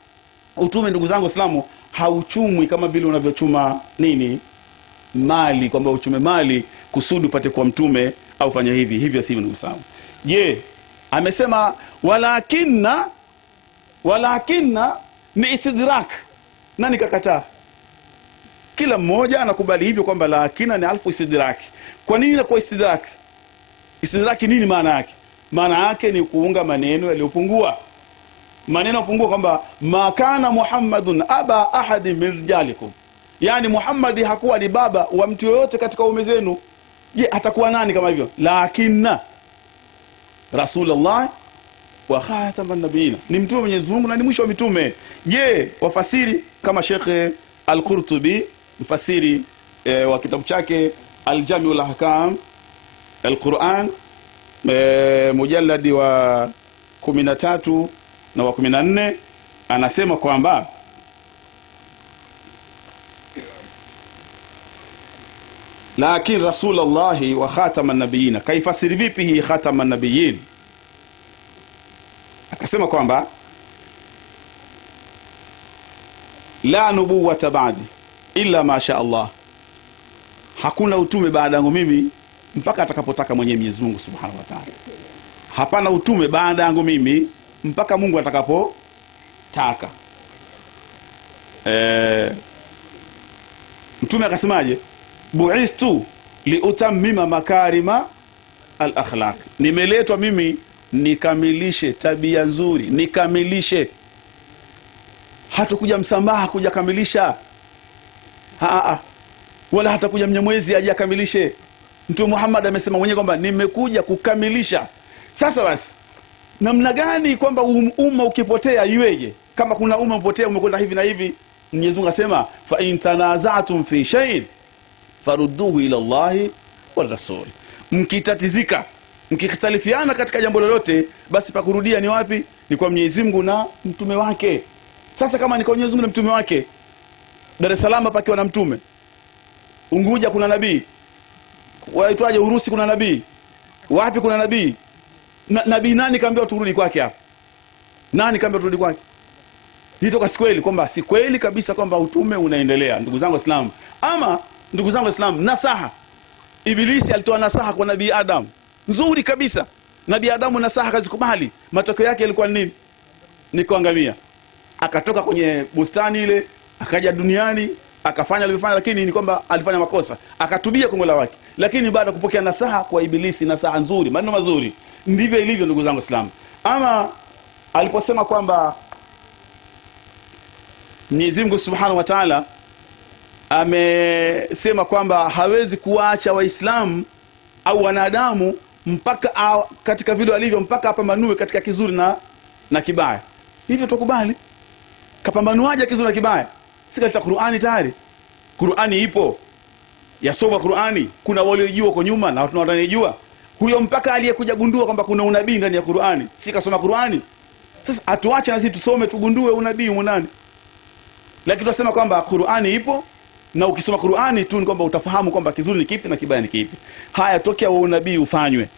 Utume ndugu zangu Waislamu hauchumwi kama vile unavyochuma nini mali, kwamba uchume mali kusudi upate kuwa mtume au fanya hivi. Hivyo sivyo ndugu zangu. Je, amesema walakinna ni istidrak. Nani kakataa? Kila mmoja anakubali hivyo kwamba lakina ni alfu istidrak. Kwa nini kwa istidrak? Istidrak nini maana yake? Maana yake ni kuunga maneno yaliyopungua. Maneno yapungua kwamba makana Muhammadun aba ahadi min rijalikum, yani Muhammad hakuwa ni baba wa mtu yoyote katika waume zenu. Je, atakuwa nani kama hivyo? Lakinna Rasulullah wa khataman nabiyina, ni mtume wa Mwenyezi Mungu na ni mwisho wa mitume. Je, wafasiri kama Sheikh Al-Qurtubi mfasiri wa kitabu chake Al-Jami'ul Ahkam Al-Quran mujalladi wa 13 na wa 14 anasema kwamba lakin Rasulullahi wa khataman nabiyina. Kaifasiri vipi hii khataman nabiyin? Akasema kwamba la nubuwata ba'di illa ma sha Allah, hakuna utume baada yangu mimi mpaka atakapotaka mwenyewe Mwenyezi Mungu Subhanahu wa Ta'ala. Hapana utume baada yangu mimi mpaka Mungu atakapotaka. Mtume akasemaje? Bu'istu liutammima makarima al-akhlaq, nimeletwa mimi nikamilishe tabia nzuri, nikamilishe. Hatakuja msamaha kuja kamilisha, wala hatakuja Mnyamwezi aje akamilishe. Mtume Muhammad amesema mwenyewe kwamba nimekuja kukamilisha. Sasa basi namna gani kwamba umma ukipotea iweje? Kama kuna umma upotea umekwenda hivi na hivi, Mwenyezi Mungu asema fa in tanaza'tum fi shay'in farudduhu ila Allahi wal rasul, mkitatizika mkikhtalifiana katika jambo lolote, basi pa kurudia ni wapi? Ni kwa Mwenyezi Mungu na mtume wake. Sasa kama ni kwa Mwenyezi Mungu na mtume wake, Dar es Salaam pakiwa na mtume, Unguja kuna nabii, waitwaje Urusi kuna nabii, wapi kuna nabii? Nabii nani kaambiwa turudi kwake hapa? Nani kaambiwa turudi kwake? Hitoka si kweli, kwamba si kweli kabisa kwamba utume unaendelea. Ndugu zangu Waislamu, ama ndugu zangu Waislamu, nasaha. Ibilisi alitoa nasaha kwa Nabii Adam nzuri kabisa. Nabii Adamu nasaha kazikubali. Matokeo yake yalikuwa nini? Ni kuangamia. Akatoka kwenye bustani ile, akaja duniani, akafanya alivyofanya, lakini ni kwamba alifanya makosa. Akatubia kwa Mola wake. Lakini baada kupokea nasaha kwa Ibilisi, nasaha nzuri, maneno mazuri. Ndivyo ilivyo ndugu zangu Waislamu. Ama aliposema kwamba Mwenyezi Mungu Subhanahu wa Ta'ala amesema kwamba hawezi kuwaacha Waislamu au wanadamu mpaka katika vile walivyo, mpaka apambanue katika kizuri na kibaya. Hivyo tukubali. Kapambanuaje kizuri na kibaya? Si katika Qur'ani tayari. Qur'ani ipo. Yasoma Qur'ani, kuna waliojua kwa nyuma na watu wanajua. Huyo mpaka aliyekuja gundua kwamba kuna unabii ndani ya Qur'ani, si kasoma Qur'ani. Sasa atuache na sisi tusome tugundue unabii unani. Lakini tunasema kwamba Qur'ani ipo, na ukisoma Qur'ani tu ni kwamba utafahamu kwamba kizuri ni kipi na kibaya ni kipi. Haya, tokea wa unabii ufanywe,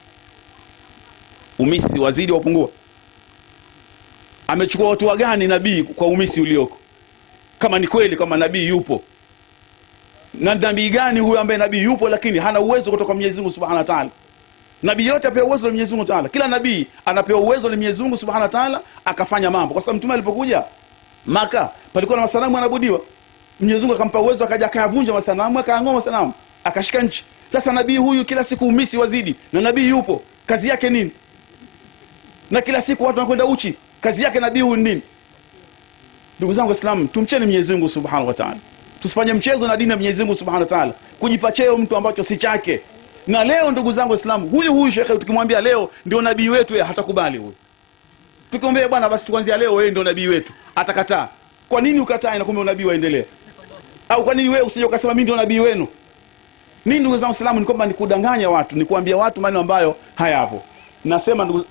umisi wazidi wapungua. Amechukua watu wagani nabii kwa umisi ulioko? Kama ni kweli kama nabii yupo, na nabii gani huyo ambaye nabii yupo lakini hana uwezo kutoka Mwenyezi Mungu Subhanahu wa Ta'ala? Nabii yote apewa uwezo na Mwenyezi Mungu Ta'ala. Kila nabii anapewa uwezo na Mwenyezi Mungu Subhanahu wa Ta'ala akafanya mambo. Kwa sababu mtume alipokuja Maka palikuwa na masanamu yanabudiwa. Mwenyezi Mungu akampa uwezo, akaja akayavunja masanamu, akaang'oa masanamu, akashika nchi. Sasa nabii huyu kila siku umisi wazidi, na nabii yupo, kazi yake nini? Na kila siku watu wanakwenda uchi, kazi yake nabii huyu nini? Ndugu zangu Waislamu, tumcheni Mwenyezi Mungu Subhanahu wa Ta'ala. Tusifanye mchezo na dini ya Mwenyezi Mungu Subhanahu wa Ta'ala, kujipa cheo mtu ambacho si chake. Na leo ndugu zangu Waislamu, huyu shekhe tukimwambia leo ndio nabii wetu, yeye hatakubali huyu. Tukimwambia bwana basi tuanzia leo wewe ndio nabii wetu, atakataa. Kwa nini ukataa na kumbe unabii waendelee? Au kwa nini wewe usije ukasema mimi ndio nabii wenu? Nini ndugu zangu Waislamu, ni kwamba ni kudanganya watu, ni kuambia watu maneno ambayo hayapo. Nasema ndugu,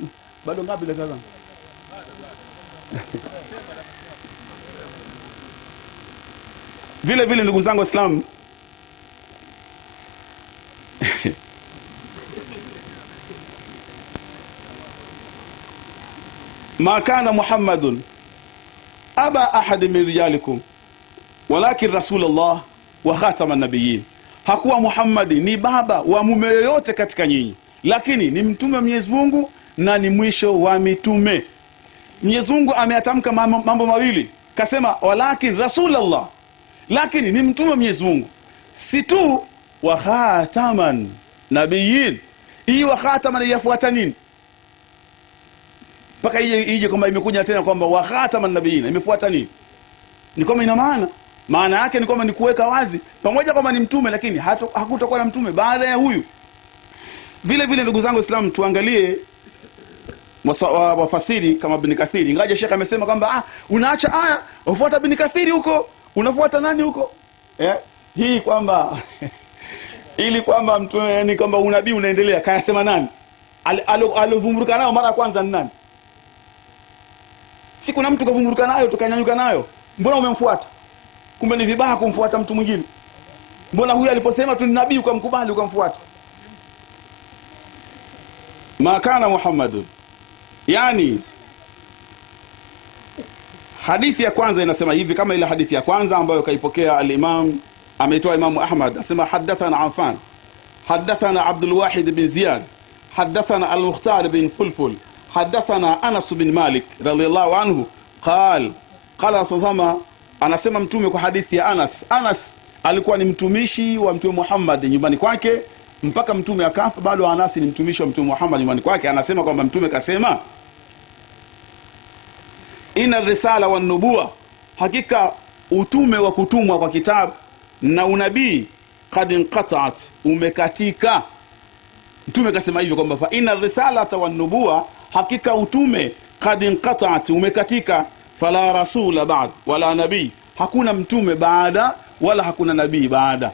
bado ngapi dakika zangu? Vile vile ndugu zangu Waislamu, ma kana Muhammadun aba ahad min rijalikum walakin Rasulullah wa khataman nabiyyin. Hakuwa Muhammadi ni baba wa mume yoyote katika nyinyi, lakini ni mtume wa Mwenyezi Mungu na ni mwisho wa mitume. Mwenyezi Mungu ameyatamka mambo mawili, kasema walakin Rasulullah, lakini ni mtume wa Mwenyezi Mungu, si tu wa khataman nabiyyin. Hii wa khataman yafuata nini? Paka ije kwamba imekuja tena kwamba wa khataman nabiyyin, imefuata nini? Ni kama ina maana yake ni kwamba ni kuweka wazi, pamoja kwamba ni mtume lakini hakutakuwa na mtume baada ya huyu. Vile vile ndugu zangu Waislamu, tuangalie wafasiri kama Ibn Kathir, ingaje Sheikh amesema kwamba unaacha aya ufuata Ibn Kathir huko, unafuata nani huko? Hii kwamba ili kwamba mtu yani kwamba unabii unaendelea, kayasema nani? Alovumburuka nayo mara ya kwanza ni nani? Si kuna mtu kavumburuka nayo tukanyanyuka nayo, mbona umemfuata? Kumbe ni vibaya kumfuata mtu mwingine. Mbona huyu aliposema tu ni nabii ukamkubali ukamfuata? Makana Muhammadun, yani hadithi ya kwanza inasema hivi, kama ile hadithi ya kwanza ambayo kaipokea al-Imam, ametoa Imam Ahmad, asema hadathana Affan, hadathana Abdul Wahid bin Ziyad, hadathana al-Mukhtar bin Fulful, hadathana Anas bin Malik radhiyallahu anhu qala sallallahu, anasema mtume kwa hadithi ya Anas alikuwa ni mtumishi wa mtume Muhammad nyumbani kwake mpaka mtume akafa, bado Anas ni mtumishi wa mtume Muhammad nyumbani kwake. Anasema kwamba mtume kasema, inna risala wan nubuwa, hakika utume wa kutumwa kwa kitabu na unabii, qad inqata'at, umekatika. Mtume kasema hivyo kwamba fa inna risalata wan nubuwa, hakika utume qad inqata'at, umekatika, fala rasula ba'd wala nabii, hakuna mtume baada wala hakuna nabii baada.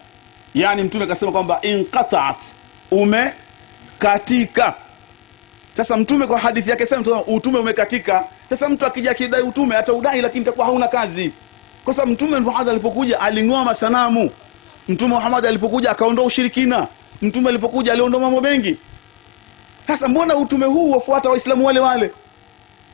Yani mtume kasema kwamba inqata'at, umekatika. Sasa mtume kwa hadithi yake sema utume umekatika. Sasa mtu akija kidai utume hata udai, lakini itakuwa hauna kazi, kwa sababu mtume Muhammad alipokuja aling'oa masanamu. Mtume Muhammad alipokuja akaondoa ushirikina. Mtume alipokuja aliondoa mambo mengi. Sasa mbona utume huu wafuata waislamu wale wale?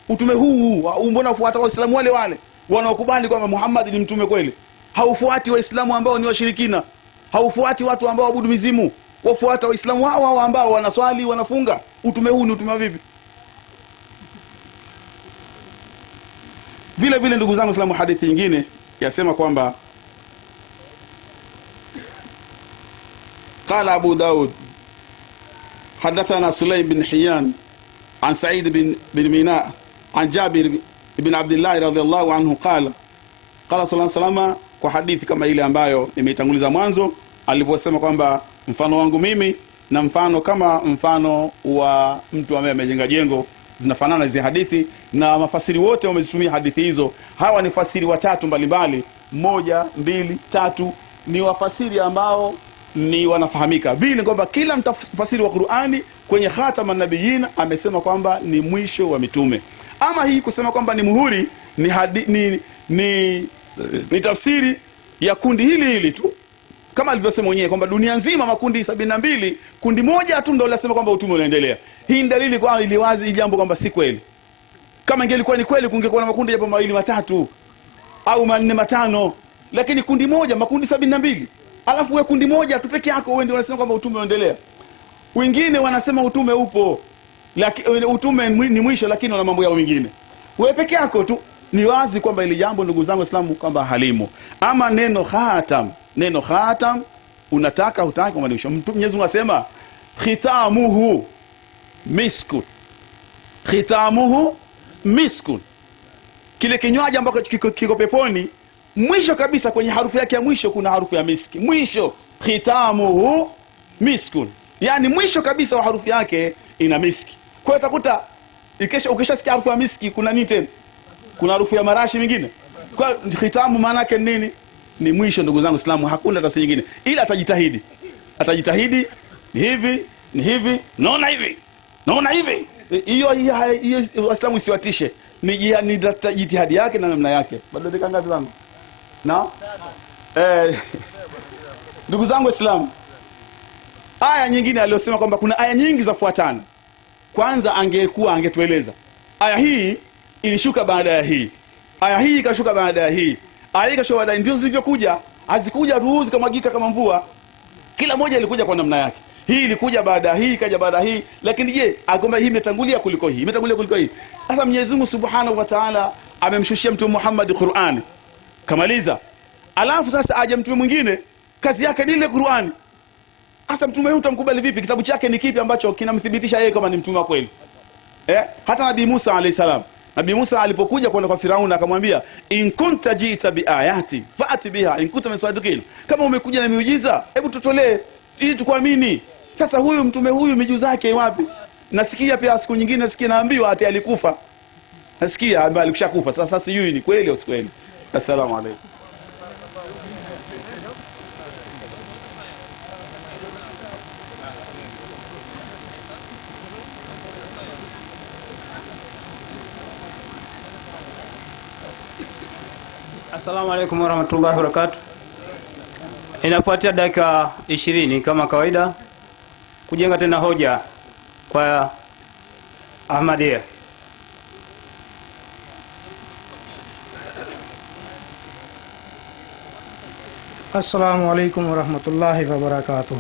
Utume huu mbona wafuata waislamu wale wale wanaokubali kwamba Muhammad ni mtume kweli? Haufuati waislamu ambao ni washirikina, haufuati watu ambao waabudu mizimu, wafuata waislamu hao ambao wanaswali wanafunga. Utume huu ni utume vipi? Vile vile ndugu zangu Islamu, hadithi nyingine yasema kwamba قال أبو داود حدثنا سليم بن حيان عن سعيد بن ميناء عن جابر بن عبد الله رضي الله عنه قال صلى الله عليه وسلم, kwa hadithi kama ile ambayo nimeitanguliza mwanzo aliposema kwamba mfano wangu mimi na mfano kama mfano wa mtu ambaye amejenga jengo, zinafanana hizo hadithi, na mafasiri wote wamezitumia hadithi hizo. Hawa ni fasiri watatu mbalimbali, 1 2 3, ni wafasiri ambao ni wanafahamika vile kwamba kila mtafasiri wa Qur'ani kwenye khataman nabiyyin amesema kwamba ni mwisho wa mitume. Ama hii kusema kwamba ni muhuri ni tafsiri ya kundi hili tu, kama alivyosema mwenyewe kwamba dunia nzima makundi 72, kundi moja tu ndio linasema kwamba utume unaendelea. Hii ni dalili kwa ili wazi jambo kwamba si kweli. Kama ingelikuwa ni kweli kungekuwa na makundi japo mawili matatu au manne matano, lakini kundi moja, makundi 72. Alafu wewe kundi moja tu peke yako wewe ndio unasema kwamba utume unaendelea. Wengine wanasema utume upo, lakini utume ni mwisho, lakini wana mambo yao mengine. Wewe peke yako tu, ni wazi kwamba ile jambo ndugu zangu Waislamu kwamba halimo. Ama neno khatam unataka hutaki kumaanisha. Mwenyezi Mungu asema khitamuhu miskun, kile kinywaji ambacho kiko peponi, mwisho kabisa kwenye harufu yake ya mwisho kuna harufu ya miski. Mwisho khitamuhu miskun, yani mwisho kabisa wa harufu yake ina miski. Kwa hiyo utakuta ukishasikia harufu ya miski kuna nini tena? Kuna harufu ya marashi mingine. Kwa khitamu maana yake nini? Ni mwisho ndugu zangu Islamu, hakuna tafsiri nyingine. Ila atajitahidi ni hivi, naona hivi. Hiyo Waislamu isiwatishe. Ni jitihadi yake na namna yake. Bado dakika ngapi zangu? Na ndugu zangu Waislamu, aya nyingine aliyosema kwamba kuna aya nyingi za fuatana. Kwanza angetueleza aya hii ilishuka baada ya hii, aya hii ikashuka baada ya hii, aya hii ikashuka baada, ndio zilivyokuja. Hazikuja tu zikamwagika kama mvua, kila moja ilikuja kwa namna yake. Hii ilikuja baada hii, ikaja baada hii, lakini je, akomba hii imetangulia kuliko hii, Sasa Mwenyezi Mungu Subhanahu wa Ta'ala amemshushia Mtume Muhammad Qur'ani, kamaliza. Alafu sasa aje mtume mwingine kazi yake ni ile Qur'ani. Sasa mtume huyu utamkubali vipi? Kitabu chake ni kipi ambacho kinamthibitisha yeye kama ni mtume wa kweli? Hata Nabii Musa alayhi salam, Nabii Musa alipokuja kwenda kwa Firauni akamwambia, in kunta jita bi ayati fa'ati biha in kunta misadiqin, kama umekuja na miujiza hebu tutolee ili tukuamini. Sasa huyu mtume huyu miujiza yake wapi? Nasikia pia siku nyingine nasikia naambiwa ati alikufa. Nasikia ambaye alikushakufa. Sasa sijui ni kweli au si kweli. Assalamu alaykum. Assalamu alaikum warahmatullahi wabarakatuh. Inafuatia dakika 20 kama kawaida kujenga tena hoja kwa Ahmadiyya. Assalamu alaikum warahmatullahi wabarakatuh.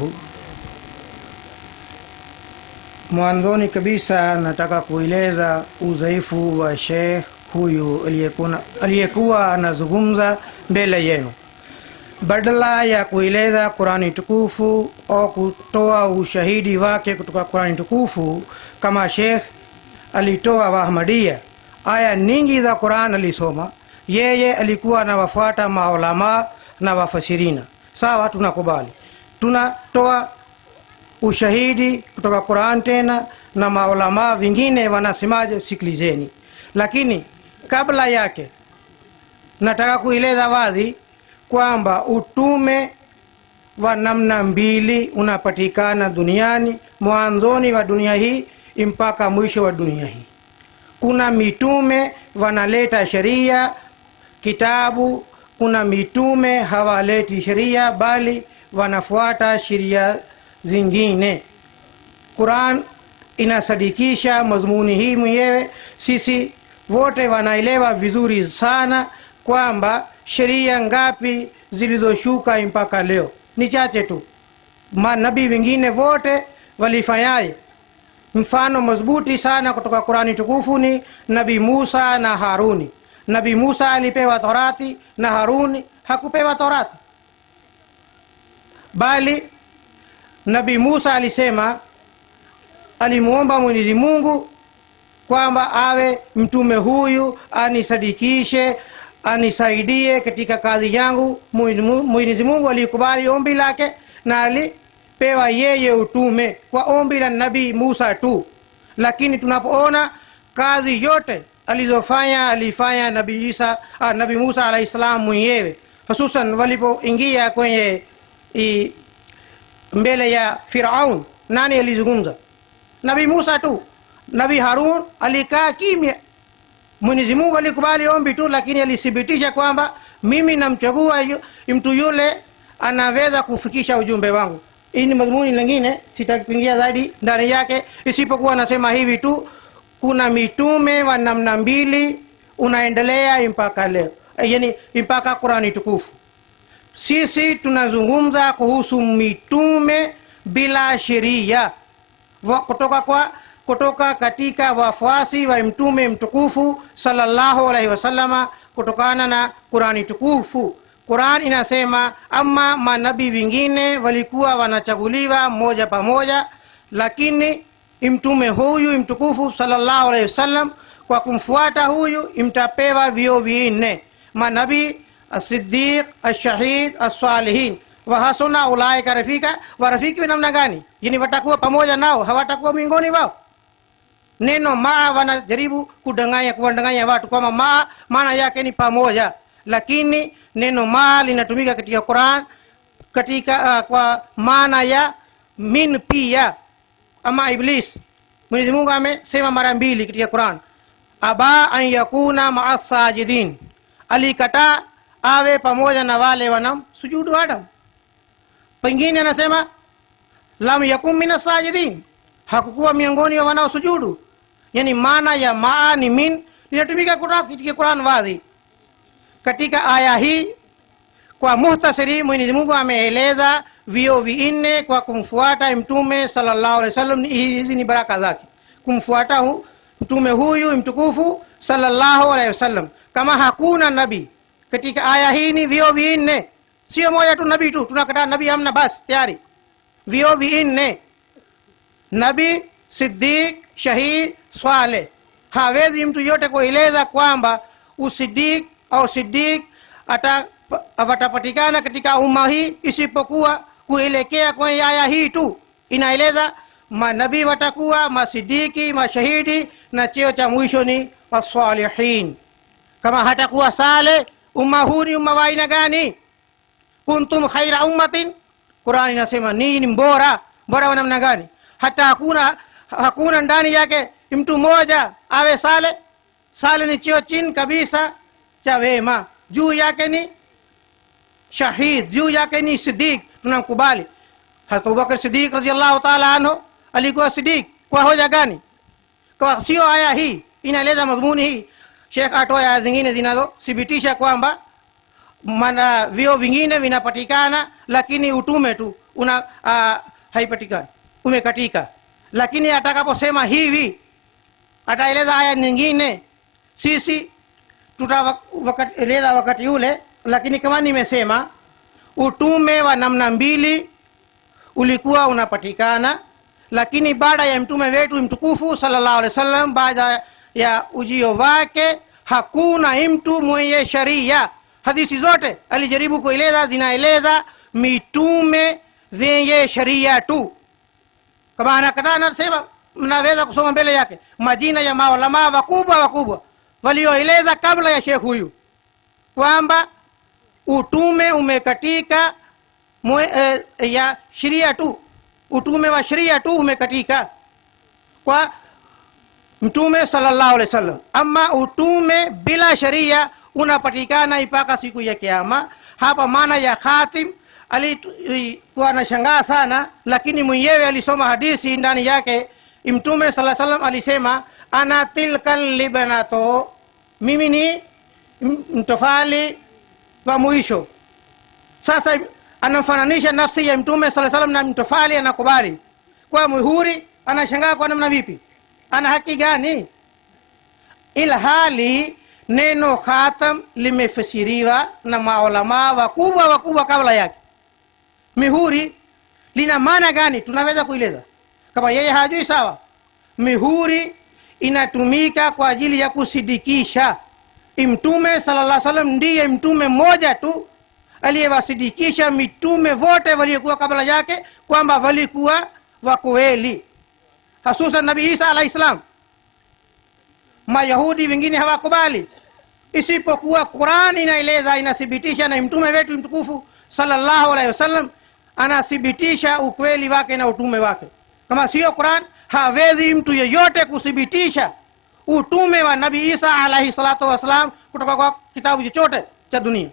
Mwanzoni kabisa nataka kueleza udhaifu wa Sheikh huyu aliyekuwa anazungumza mbele yenu. Badala ya kueleza Qur'ani tukufu au kutoa ushahidi wake kutoka Qur'ani tukufu kama Sheikh alitoa wa Ahmadiyya, aya nyingi za Qur'an alisoma, yeye alikuwa anawafuata maulama na wafasirina. Sawa, tunakubali. Tunatoa ushahidi kutoka Qur'an tena na maulama vingine wanasemaje, sikilizeni. Lakini kabla yake nataka kueleza wazi kwamba utume wa namna mbili unapatikana duniani, mwanzoni wa dunia hii mpaka mwisho wa dunia hii. Kuna mitume wanaleta sheria kitabu, kuna mitume hawaleti sheria bali wanafuata sheria zingine. Qur'an inasadikisha mazmuni hii mwenyewe. Sisi wote wanaelewa vizuri sana kwamba sheria ngapi zilizoshuka mpaka leo ni chache tu. Manabii wengine wote walifanyaje? Mfano madhubuti sana kutoka Qur'ani tukufu ni Nabii Musa na Haruni. Nabii Musa alipewa Torati na Haruni hakupewa Torati, bali Nabii Musa alisema, alimuomba Mwenyezi Mungu kwamba awe mtume huyu anisadikishe, anisaidie katika kazi yangu. Mwenyezi Mungu alikubali ombi lake na alipewa yeye utume kwa ombi la Nabii Musa tu. Lakini tunapoona kazi yote alizofanya alifanya Nabii Musa alayhisalam mwenyewe, hususan walipoingia kwenye mbele ya Firaun. Nani alizungumza? Nabii Musa tu. Nabii Harun alikaa kimya. Mwenyezi Mungu alikubali ombi tu, lakini alithibitisha kwamba mimi namchagua mtu yule anaweza kufikisha ujumbe wangu. Hii ni madhumuni lingine, sitaki kuingia zaidi ndani yake, isipokuwa nasema hivi tu, kuna mitume wa namna mbili unaendelea mpaka leo, yani mpaka Qur'ani tukufu. Sisi tunazungumza kuhusu mitume bila sheria kutoka katika wafuasi wa mtume mtukufu sallallahu alaihi wasallama, kutokana na Qur'ani tukufu. Qur'an inasema ama manabii wengine walikuwa wanachaguliwa moja pamoja, lakini mtume huyu mtukufu sallallahu alaihi wasallam kwa kumfuata huyu mtapewa vio vinne: manabii, as-siddiq, ash-shahid, as-salihin wa hasuna ulaika rafika. Warafiki namna gani? Yani watakuwa pamoja nao, hawatakuwa miongoni wao. Neno maa wanajaribu kuwadanganya watu kwamba maana yake ni pamoja, lakini neno maa linatumika katika Qur'an katika kwa maana ya min pia, ama Iblis. Mwenyezi Mungu amesema mara mbili katika Qur'an, aba an yakuna ma'as sajidin, alikataa awe pamoja na wale wanamsujudu Adam. Pengine anasema lam yakun minas sajidin, hakukuwa miongoni wa wanaosujudu. Yani maana ya maa ni min linatumika katika Qur'an wazi. Katika aya hii kwa muhtasari, Mwenyezi Mungu ameeleza vio vinne kwa kumfuata mtume sallallahu alaihi wasallam. Hizi ni baraka zake kumfuata mtume huyu mtukufu sallallahu alaihi wasallam. Kama hakuna nabii katika aya hii ni vio vinne, sio moja tu nabii tu. Tunakataa nabii hamna, basi tayari vio vinne: nabii, siddiq, shahid, saleh. Hawezi mtu yote kueleza kwamba usiddiq au siddiq atapatikana katika umma hii isipokuwa kuelekea kwenye aya hii tu. Inaeleza manabii watakuwa, masidiki, mashahidi, na cheo cha mwisho ni wasalihin. Kama hatakuwa Saleh, umma huu ni umma wa aina gani? Kuntum khaira ummatin, Qur'ani inasema ni mbora. Bora wa namna gani? Hata hakuna ndani yake mtu mmoja awe Saleh. Saleh ni cheo chini kabisa cha wema, juu yake ni shahid, juu yake ni siddiq. Tunamkubali Hazrat Abubakar Siddiq radhiyallahu ta'ala anhu alikuwa siddiq. Kwa hoja gani? Kwa sio aya hii inaeleza madhumuni hii. Sheikh atoa aya zingine zinazothibitisha kwamba maana vio vingine vinapatikana, lakini utume tu haipatikani, umekatika. Lakini atakaposema hivi, ataeleza aya nyingine, sisi tutaeleza wakati ule. Lakini kama nimesema, utume wa namna mbili ulikuwa unapatikana, lakini baada ya mtume wetu mtukufu sallallahu alaihi wasallam, baada ya ujio wake, hakuna mtu mwenye sharia. Hadithi zote alijaribu kueleza zinaeleza mitume wenye sharia tu. Kama anakataa, anasema mnaweza kusoma mbele yake majina ya maulama wakubwa walioeleza kabla ya Sheikh huyu kwamba utume umekatika ya sheria tu, utume wa sheria tu umekatika kwa mtume sallallahu alaihi wasallam. Ama utume bila sheria unapatikana mpaka siku ya Kiyama. Hapa maana ya khatim alikuwa anashangaa sana, lakini mwenyewe alisoma hadithi ndani yake. Mtume sallallahu alaihi wasallam alisema, ana tilkal libanato, mimi ni mtofali wa mwisho. Sasa anamfananisha nafsi ya mtume sallallahu alaihi wasallam na mtofali, anakubali. Kwa muhuri anashangaa kwa namna vipi? Ana haki gani? Ila hali neno khatam limefasiriwa na maulama wakubwa kabla yake. Mihuri lina maana gani? Tunaweza kueleza. Kama yeye hajui, sawa. Mihuri inatumika kwa ajili ya kusidikisha. Mtume sallallahu alaihi wasallam ndiye mtume mmoja tu aliyewasidikisha mitume wote waliokuwa kabla yake kwamba walikuwa wa kweli, hususan Nabii Isa alayhi salam. Mayahudi wengine hawakubali, isipokuwa Qur'an inaeleza, inathibitisha, na mtume wetu mtukufu sallallahu alaihi wasallam anathibitisha ukweli wake na utume wake. Kama sio Qur'an, hawezi mtu yeyote kuthibitisha utume wa Nabii Isa alayhi salatu wasalam kutoka kwa kitabu chochote cha dunia.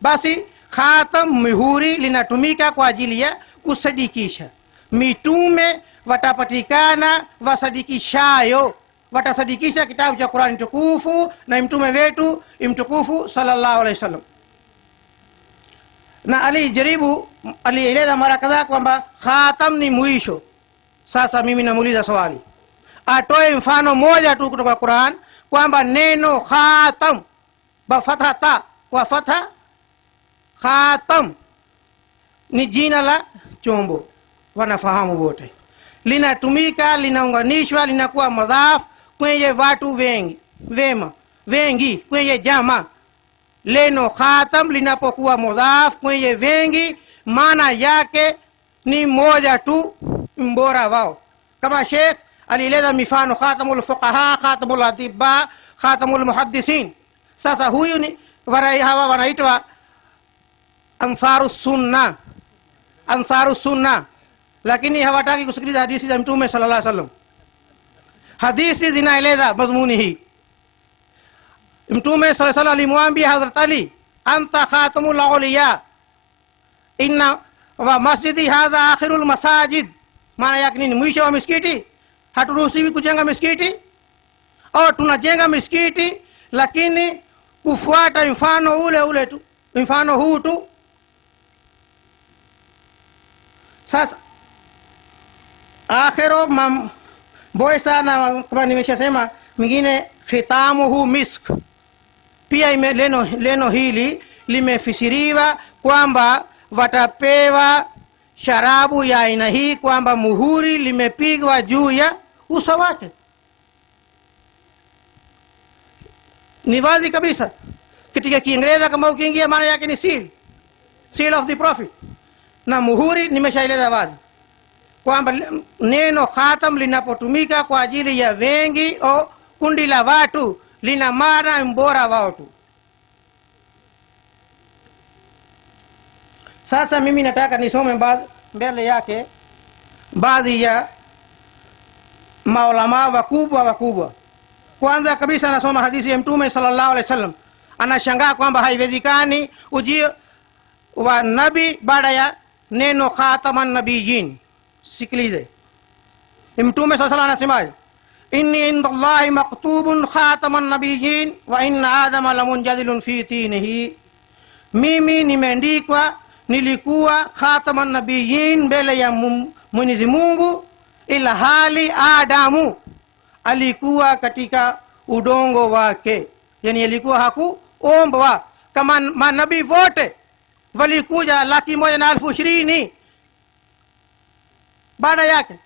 Basi khatam, mihuri, linatumika kwa ajili ya kusadikisha. Mitume watapatikana wasadikishayo, watasadikisha kitabu cha Qur'ani tukufu na mtume wetu mtukufu sallallahu alaihi wasallam. Na alieleza mara kadhaa kwamba khatam ni mwisho. Sasa mimi namuuliza swali, atoe mfano moja tu kutoka Qur'an kwamba neno khatam bafatha ta kwa fatha, khatam ni jina la chombo, wanafahamu wote, linatumika, linaunganishwa, linakuwa madhaf kwenye watu wengi kwenye jama. Neno khatam linapokuwa mudhaf kwenye wengi, maana yake ni moja tu, mbora wao. Kama Sheikh alieleza mifano, khatamul fuqaha, khatamul atibba, khatamul muhaddisin. Sasa huyu ni hawa wanaitwa ansaru sunna, lakini hawataki kusikiliza hadithi za mtume sallallahu alaihi wasallam. Hadithi zinaeleza mazmuni hii. Mtume sallallahu alaihi wasallam alimwambia Hazrat Ali, anta khatamul awliya, inna wa masjidi hadha akhirul masajid. Maana yake nini? Mwisho wa misikiti. Haturuhusiwi kujenga misikiti, au tunajenga misikiti lakini kufuata mfano ule tu, mfano huu tu. Sasa akhiro boesa, na kama nimeshasema mwingine, khitamuhu misk. Pia neno hili limefisiriwa kwamba watapewa sharabu ya aina hii, kwamba muhuri limepigwa juu ya uso wake. Ni wazi kabisa katika Kiingereza, kama ukiingia, maana yake ni seal of the prophet, na muhuri nimeshaeleza wazi. kwamba neno khatam linapotumika kwa ajili ya wengi au kundi la watu lina maana mbora wao tu. Sasa mimi nataka nisome mbele yake baadhi ya maulama wakubwa. Kwanza kabisa nasoma hadithi ya Mtume sallallahu alaihi wasallam. Anashangaa kwamba haiwezekani ujio wa nabi baada ya neno khataman nabiyyin. Sikilize. Mtume sallallahu alaihi wasallam anasema, inni indallahi maktubun khataman nabiyyin wa inna adama lamunjadilun fi tinihi. Mimi nimeandikwa nilikuwa khataman nabiyyin mbele ya Mwenyezi Mungu, ila hali Adamu alikuwa katika udongo wake, yani alikuwa hakuombwa kama manabii wote walikuja 120,000 baada yake.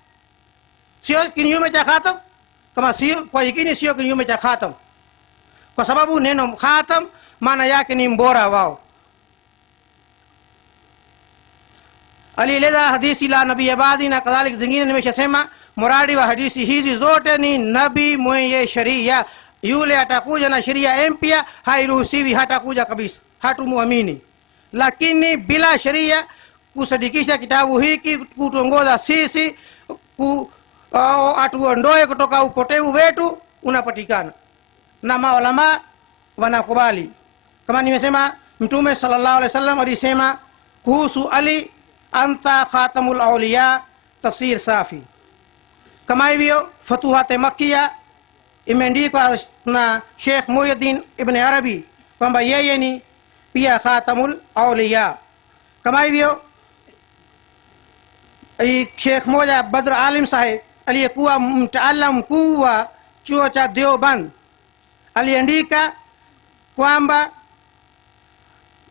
Sio kinyume cha khatam, kama sio kwa yakini sio kinyume cha khatam, kwa sababu neno khatam maana yake ni mbora wao. Alieleza hadithi la nabii baadhi na kadhalika zingine nimeshasema. Muradi wa hadithi hizi zote ni nabii mwenye sheria. Yule atakuja na sheria mpya hairuhusiwi hata kuja kabisa, hatumuamini. Lakini bila sheria kusadikisha kitabu hiki kutuongoza sisi atuondoe kutoka upotevu wetu unapatikana, na maulama wanakubali. Kama nimesema, Mtume sallallahu alaihi wasallam alisema kuhusu Ali, anta khatamul awliya, tafsir safi. Kama hivyo Futuhat Makkiya imeandikwa na Sheikh Muhyiddin Ibn Arabi kwamba yeye ni pia khatamul awliya. Kama hivyo Sheikh moja Badr Alim Sahib aliyekuwa mtaalam mkuu wa chuo cha Deoband aliandika kwamba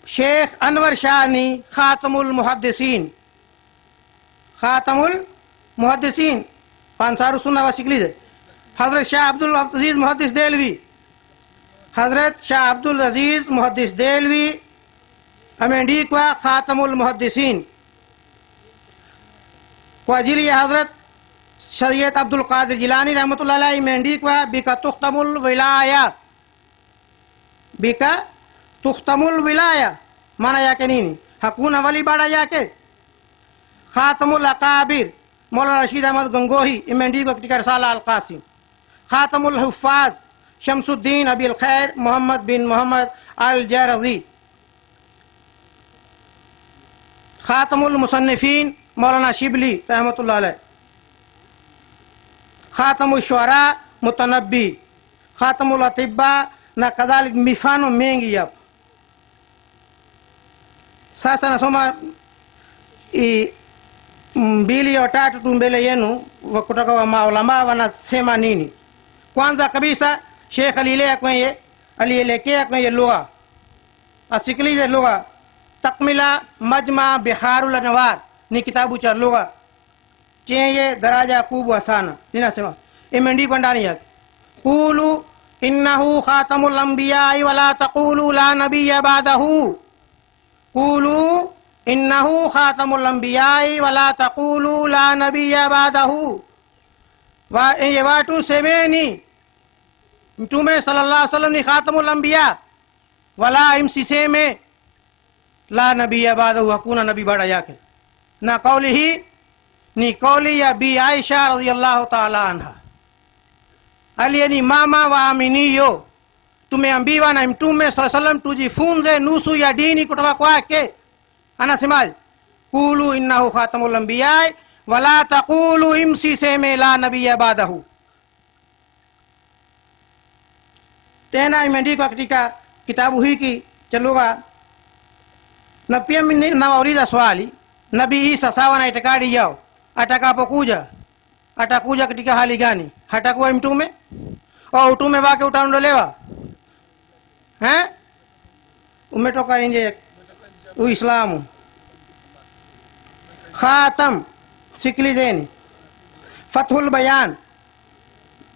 Sheikh Anwar Shah ni khatamul muhaddisin. Khatamul muhaddisin Ansar Sunnah wasikilize. Hazrat Shah Abdul Aziz Muhaddis Delvi, Hazrat Shah Abdul Aziz Muhaddis Delvi ameandikwa khatamul muhaddisin. Kwa ajili ya Hazrat Sayyid Abdul Qadir Jilani rahmatullah alayhi imeandikwa bika tukhtamul wilaya. Bika tukhtamul wilaya maana yake nini? Hakuna wali baada yake. Khatamul Akabir Maulana Rashid Ahmad Gangohi imeandikwa katika Risala Al-Qasim. Khatamul Huffaz Shamsuddin Abil Khair Muhammad bin Muhammad Al-Jarazi. Khatamul Musannifin Maulana Shibli rahmatullah alayhi. Khatamul Shuara Mutanabbi. Khatamul Atibba na kadhalika mifano mengi yapo. Sasa nasoma mbili au tatu tu mbele yenu kutoka wa maulama wanasema nini. Kwanza kabisa Sheikh alielekea kwenye lugha. Asikilize lugha. Takmila Majma Biharul Anwar ni kitabu cha lugha chenye daraja kubwa sana. Ninasema imeandikwa ndani yake, qulu innahu khatamul anbiya wa la taqulu la nabiyya ba'dahu. Qulu innahu khatamul anbiya wa la taqulu la nabiyya ba'dahu. Watu semeni Mtume sallallahu alaihi wasallam ni khatamul anbiya, wala msiseme la nabiyya ba'dahu, hakuna nabii baada yake. Na kauli hii ni kauli ya Bi Aisha radhiyallahu ta'ala anha, aliye ni mama waaminiyo. Tumeambiwa na Mtume sallallahu alaihi wasallam tujifunze nusu ya dini kutoka kwake. Anasemaje? Qulu innahu khatamul anbiya wala taqulu imsiseme la nabiyya ba'dahu. Tena imeandikwa katika kitabu hiki cha lugha. Na pia mimi nawauliza swali, Nabii Isa sawa na itikadi yao atakapokuja atakuja katika hali gani? Hatakuwa mtume au utume wake utaondolewa? Umetoka nje Uislamu. Khatam, sikilizeni. Fathul Bayan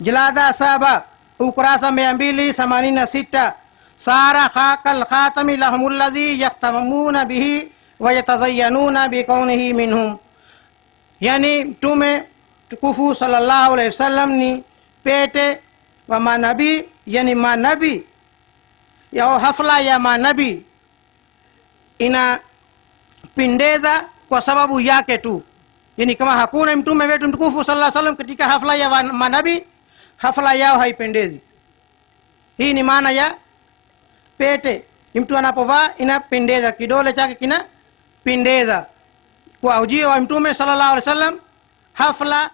Jalada Saba ukurasa 286. Sara khaqal khatami lahumul ladhi yahtamuna bihi wa yatazayyanuna biqawnihi minhum. yani mtume tukufu sallallahu alaihi wasallam ni pete wa manabii, yani manabii yao. Hafla ya manabii inapendeza kwa sababu yake tu, yani kama hakuna mtume wetu mtukufu sallallahu alaihi wasallam katika hafla ya manabii, hafla yao haipendezi. Hii ni maana ya pete. Mtu anapovaa inapendeza, kidole chake kinapendeza. Kwa ujio wa mtume sallallahu alaihi wasallam hafla